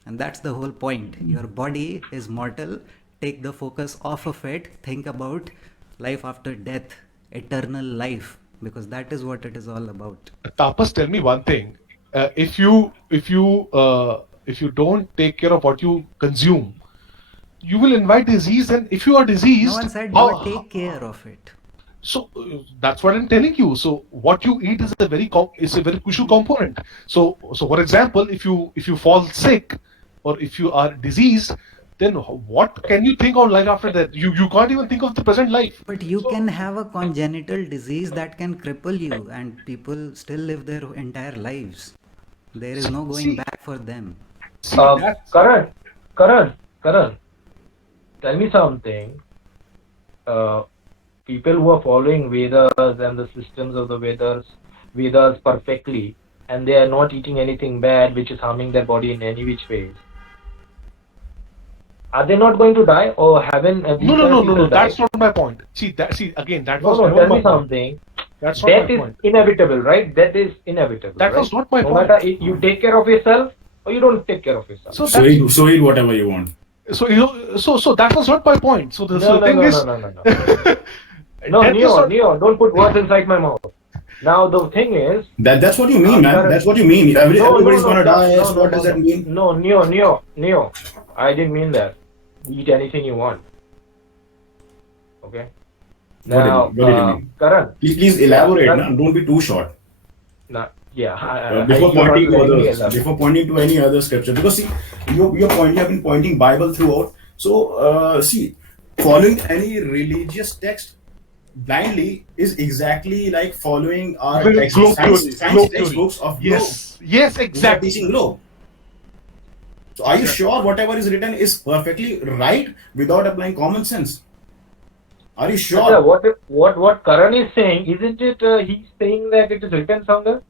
And that's the whole point. Your body is mortal, take the focus off of it, think about life after death, eternal life, because that is what it is all about. Tapas, tell me one thing. If you don't take care of what you consume, you will invite disease. And if you are diseased, No one said how- don't take care of it. So that's what I'm telling you. So what you eat is a very crucial component. So for example, if you fall sick or if you are diseased, then what can you think of life after that? You can't even think of the present life. But you can have a congenital disease that can cripple you, and people still live their entire lives. There is no going See- back for them. See, that's- Karan, tell me something. People who are following Vedas and the systems of the Vedas perfectly, and they are not eating anything bad which is harming their body in any which ways. Are they not going to die, or haven't? No. That's not my point. See again. That was No, never tell my me point. something. That's not Death my is point. inevitable, right? Death is inevitable. That right? was not my no point. matter you take care of yourself or you don't take care of yourself. So So eat whatever you want. so that was not my point. So the thing is, No, death is not- Neo, don't put words inside my mouth. Now the thing is, That's what you mean, man. Karan- That's what you mean. Everybody's gonna die. no, So no, what does no, that mean? No, Neo. I didn't mean that. Eat anything you want. Okay. What did you mean? Karan. Please elaborate. Yeah, Nah, don't be too short. You're Before not pointing to letting me others, elaborate. before pointing to any other scripture, because see, you have been pointing Bible throughout. So see, following any religious text blindly is exactly like following our Globe text, theory, science globe textbooks of yes, globe. yes, They are exactly. teaching globe. So are you sure whatever is written is perfectly right without applying common sense? Are you sure? Acha, what Karan is saying, isn't it? He's saying that it is written somewhere.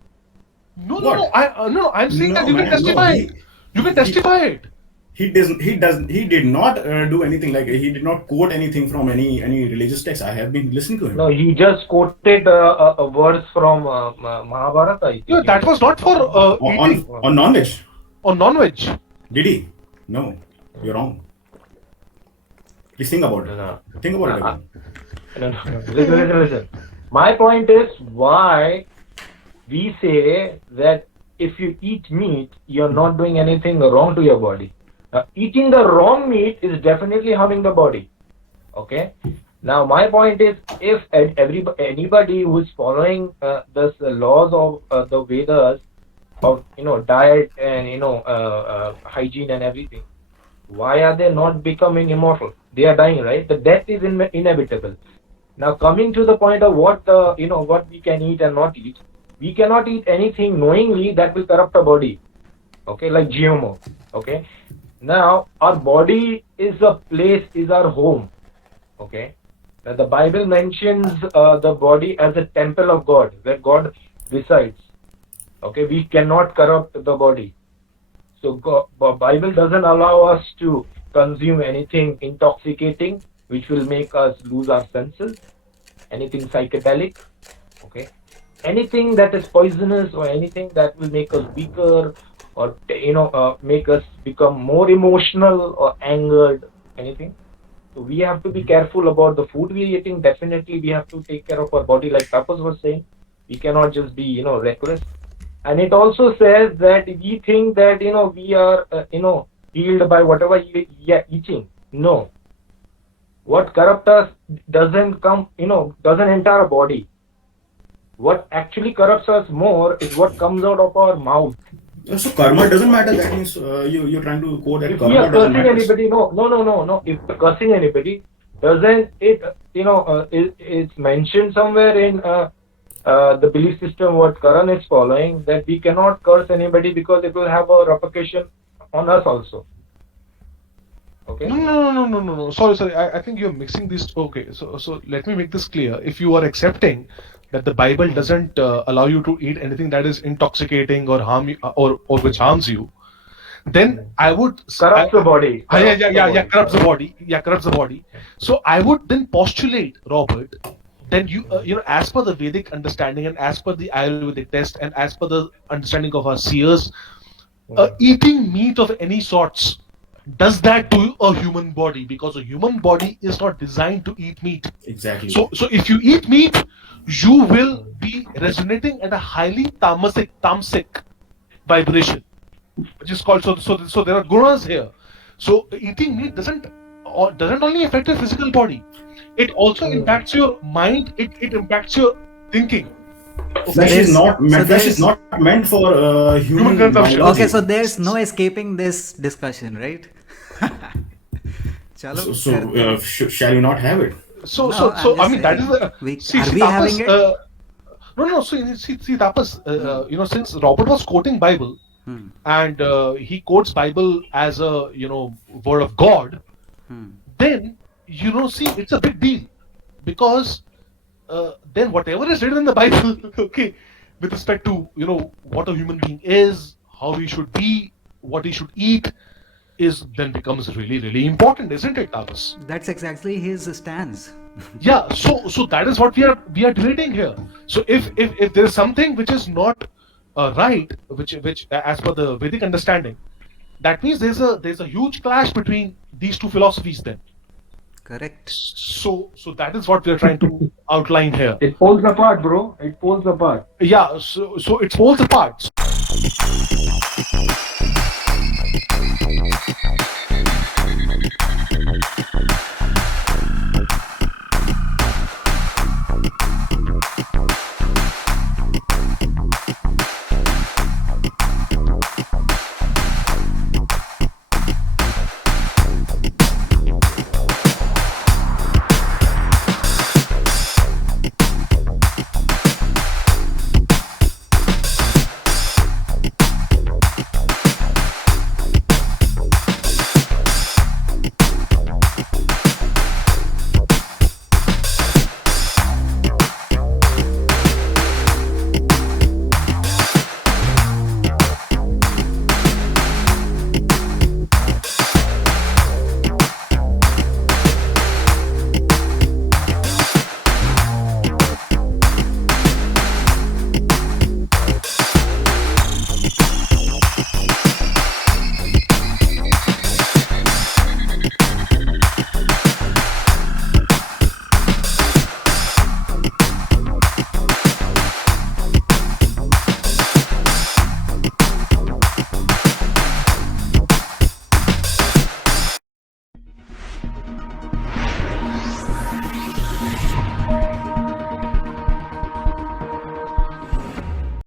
No, What? I'm saying No, that you can man, no, testify he- it. You can testify it. He did not do anything like he did not quote anything from any religious text. I have been listening to him. No, he just quoted a verse from Mahabharata. I think. Yeah, that was not for eating on non-veg. or non-veg. Did he? No, you're wrong. Please think about it. No. Think about it again. No. Listen. My point is why we say that if you eat meat, you're not doing anything wrong to your body. Eating the wrong meat is definitely harming the body. Okay. Now my point is, if anybody who is following the laws of the Vedas of diet and hygiene and everything, why are they not becoming immortal? They are dying, right? The death is inevitable. Now coming to the point of what what we can eat and not eat, we cannot eat anything knowingly that will corrupt our body. Okay, like GMO. Okay. Now our body is a place, is our home. Okay. Now, the Bible mentions the body as a temple of God, where God resides. Okay, we cannot corrupt the body. So Bible doesn't allow us to consume anything intoxicating, which will make us lose our senses. Anything psychedelic. Okay. Anything that is poisonous or anything that will make us weaker or make us become more emotional or angered. Anything. So we have to be careful about the food we're eating. Definitely, we have to take care of our body, like Tapas was saying. We cannot just be, reckless. And it also says that we think that we are, healed by whatever we are eating. No. What corrupts us doesn't enter our body. What actually corrupts us more is what comes out of our mouth. So karma doesn't matter. That means you're trying to quote that If we karma are doesn't cursing matter. anybody, no. If we're cursing anybody, doesn't it, it's mentioned somewhere in the belief system what Karan is following, that we cannot curse anybody because it will have a repercussion on us also. Okay. No. Sorry. I think you're mixing these. Okay, so let me make this clear. If you are accepting that the Bible doesn't allow you to eat anything that is intoxicating or harm you, or which harms you, then I would Corrupts the body. corrupts the body. Yeah, corrupts the body. So I would then postulate, Robert. Then you as per the Vedic understanding and as per the Ayurvedic test and as per the understanding of our seers, eating meat of any sorts does that to a human body, because a human body is not designed to eat meat. Exactly. So if you eat meat, you will be resonating at a highly tamasic vibration, which is called so there are gunas here. So eating meat doesn't only affect your physical body, it also impacts your mind, it impacts your thinking. Flesh is not meant for human consumption. biology. Okay, so there's no escaping this discussion, right? Chalo, Shall we not have it? So No, I'm I mean just that is saying, are we having it? No. So see Tapas, since Robert was quoting Bible, and he quotes Bible as a word of God, then see, it's a big deal, because then whatever is written in the Bible, okay, with respect to what a human being is, how he should be, what he should eat, then becomes really, really important, isn't it, Tapas? That's exactly his stance. Yeah. So that is what we are debating here. So if there is something which is not right, which as per the Vedic understanding, that means there's a huge clash between these two philosophies then. Correct. So that is what we are trying to outline here. It falls apart, bro. It falls apart. Yeah. So it falls apart.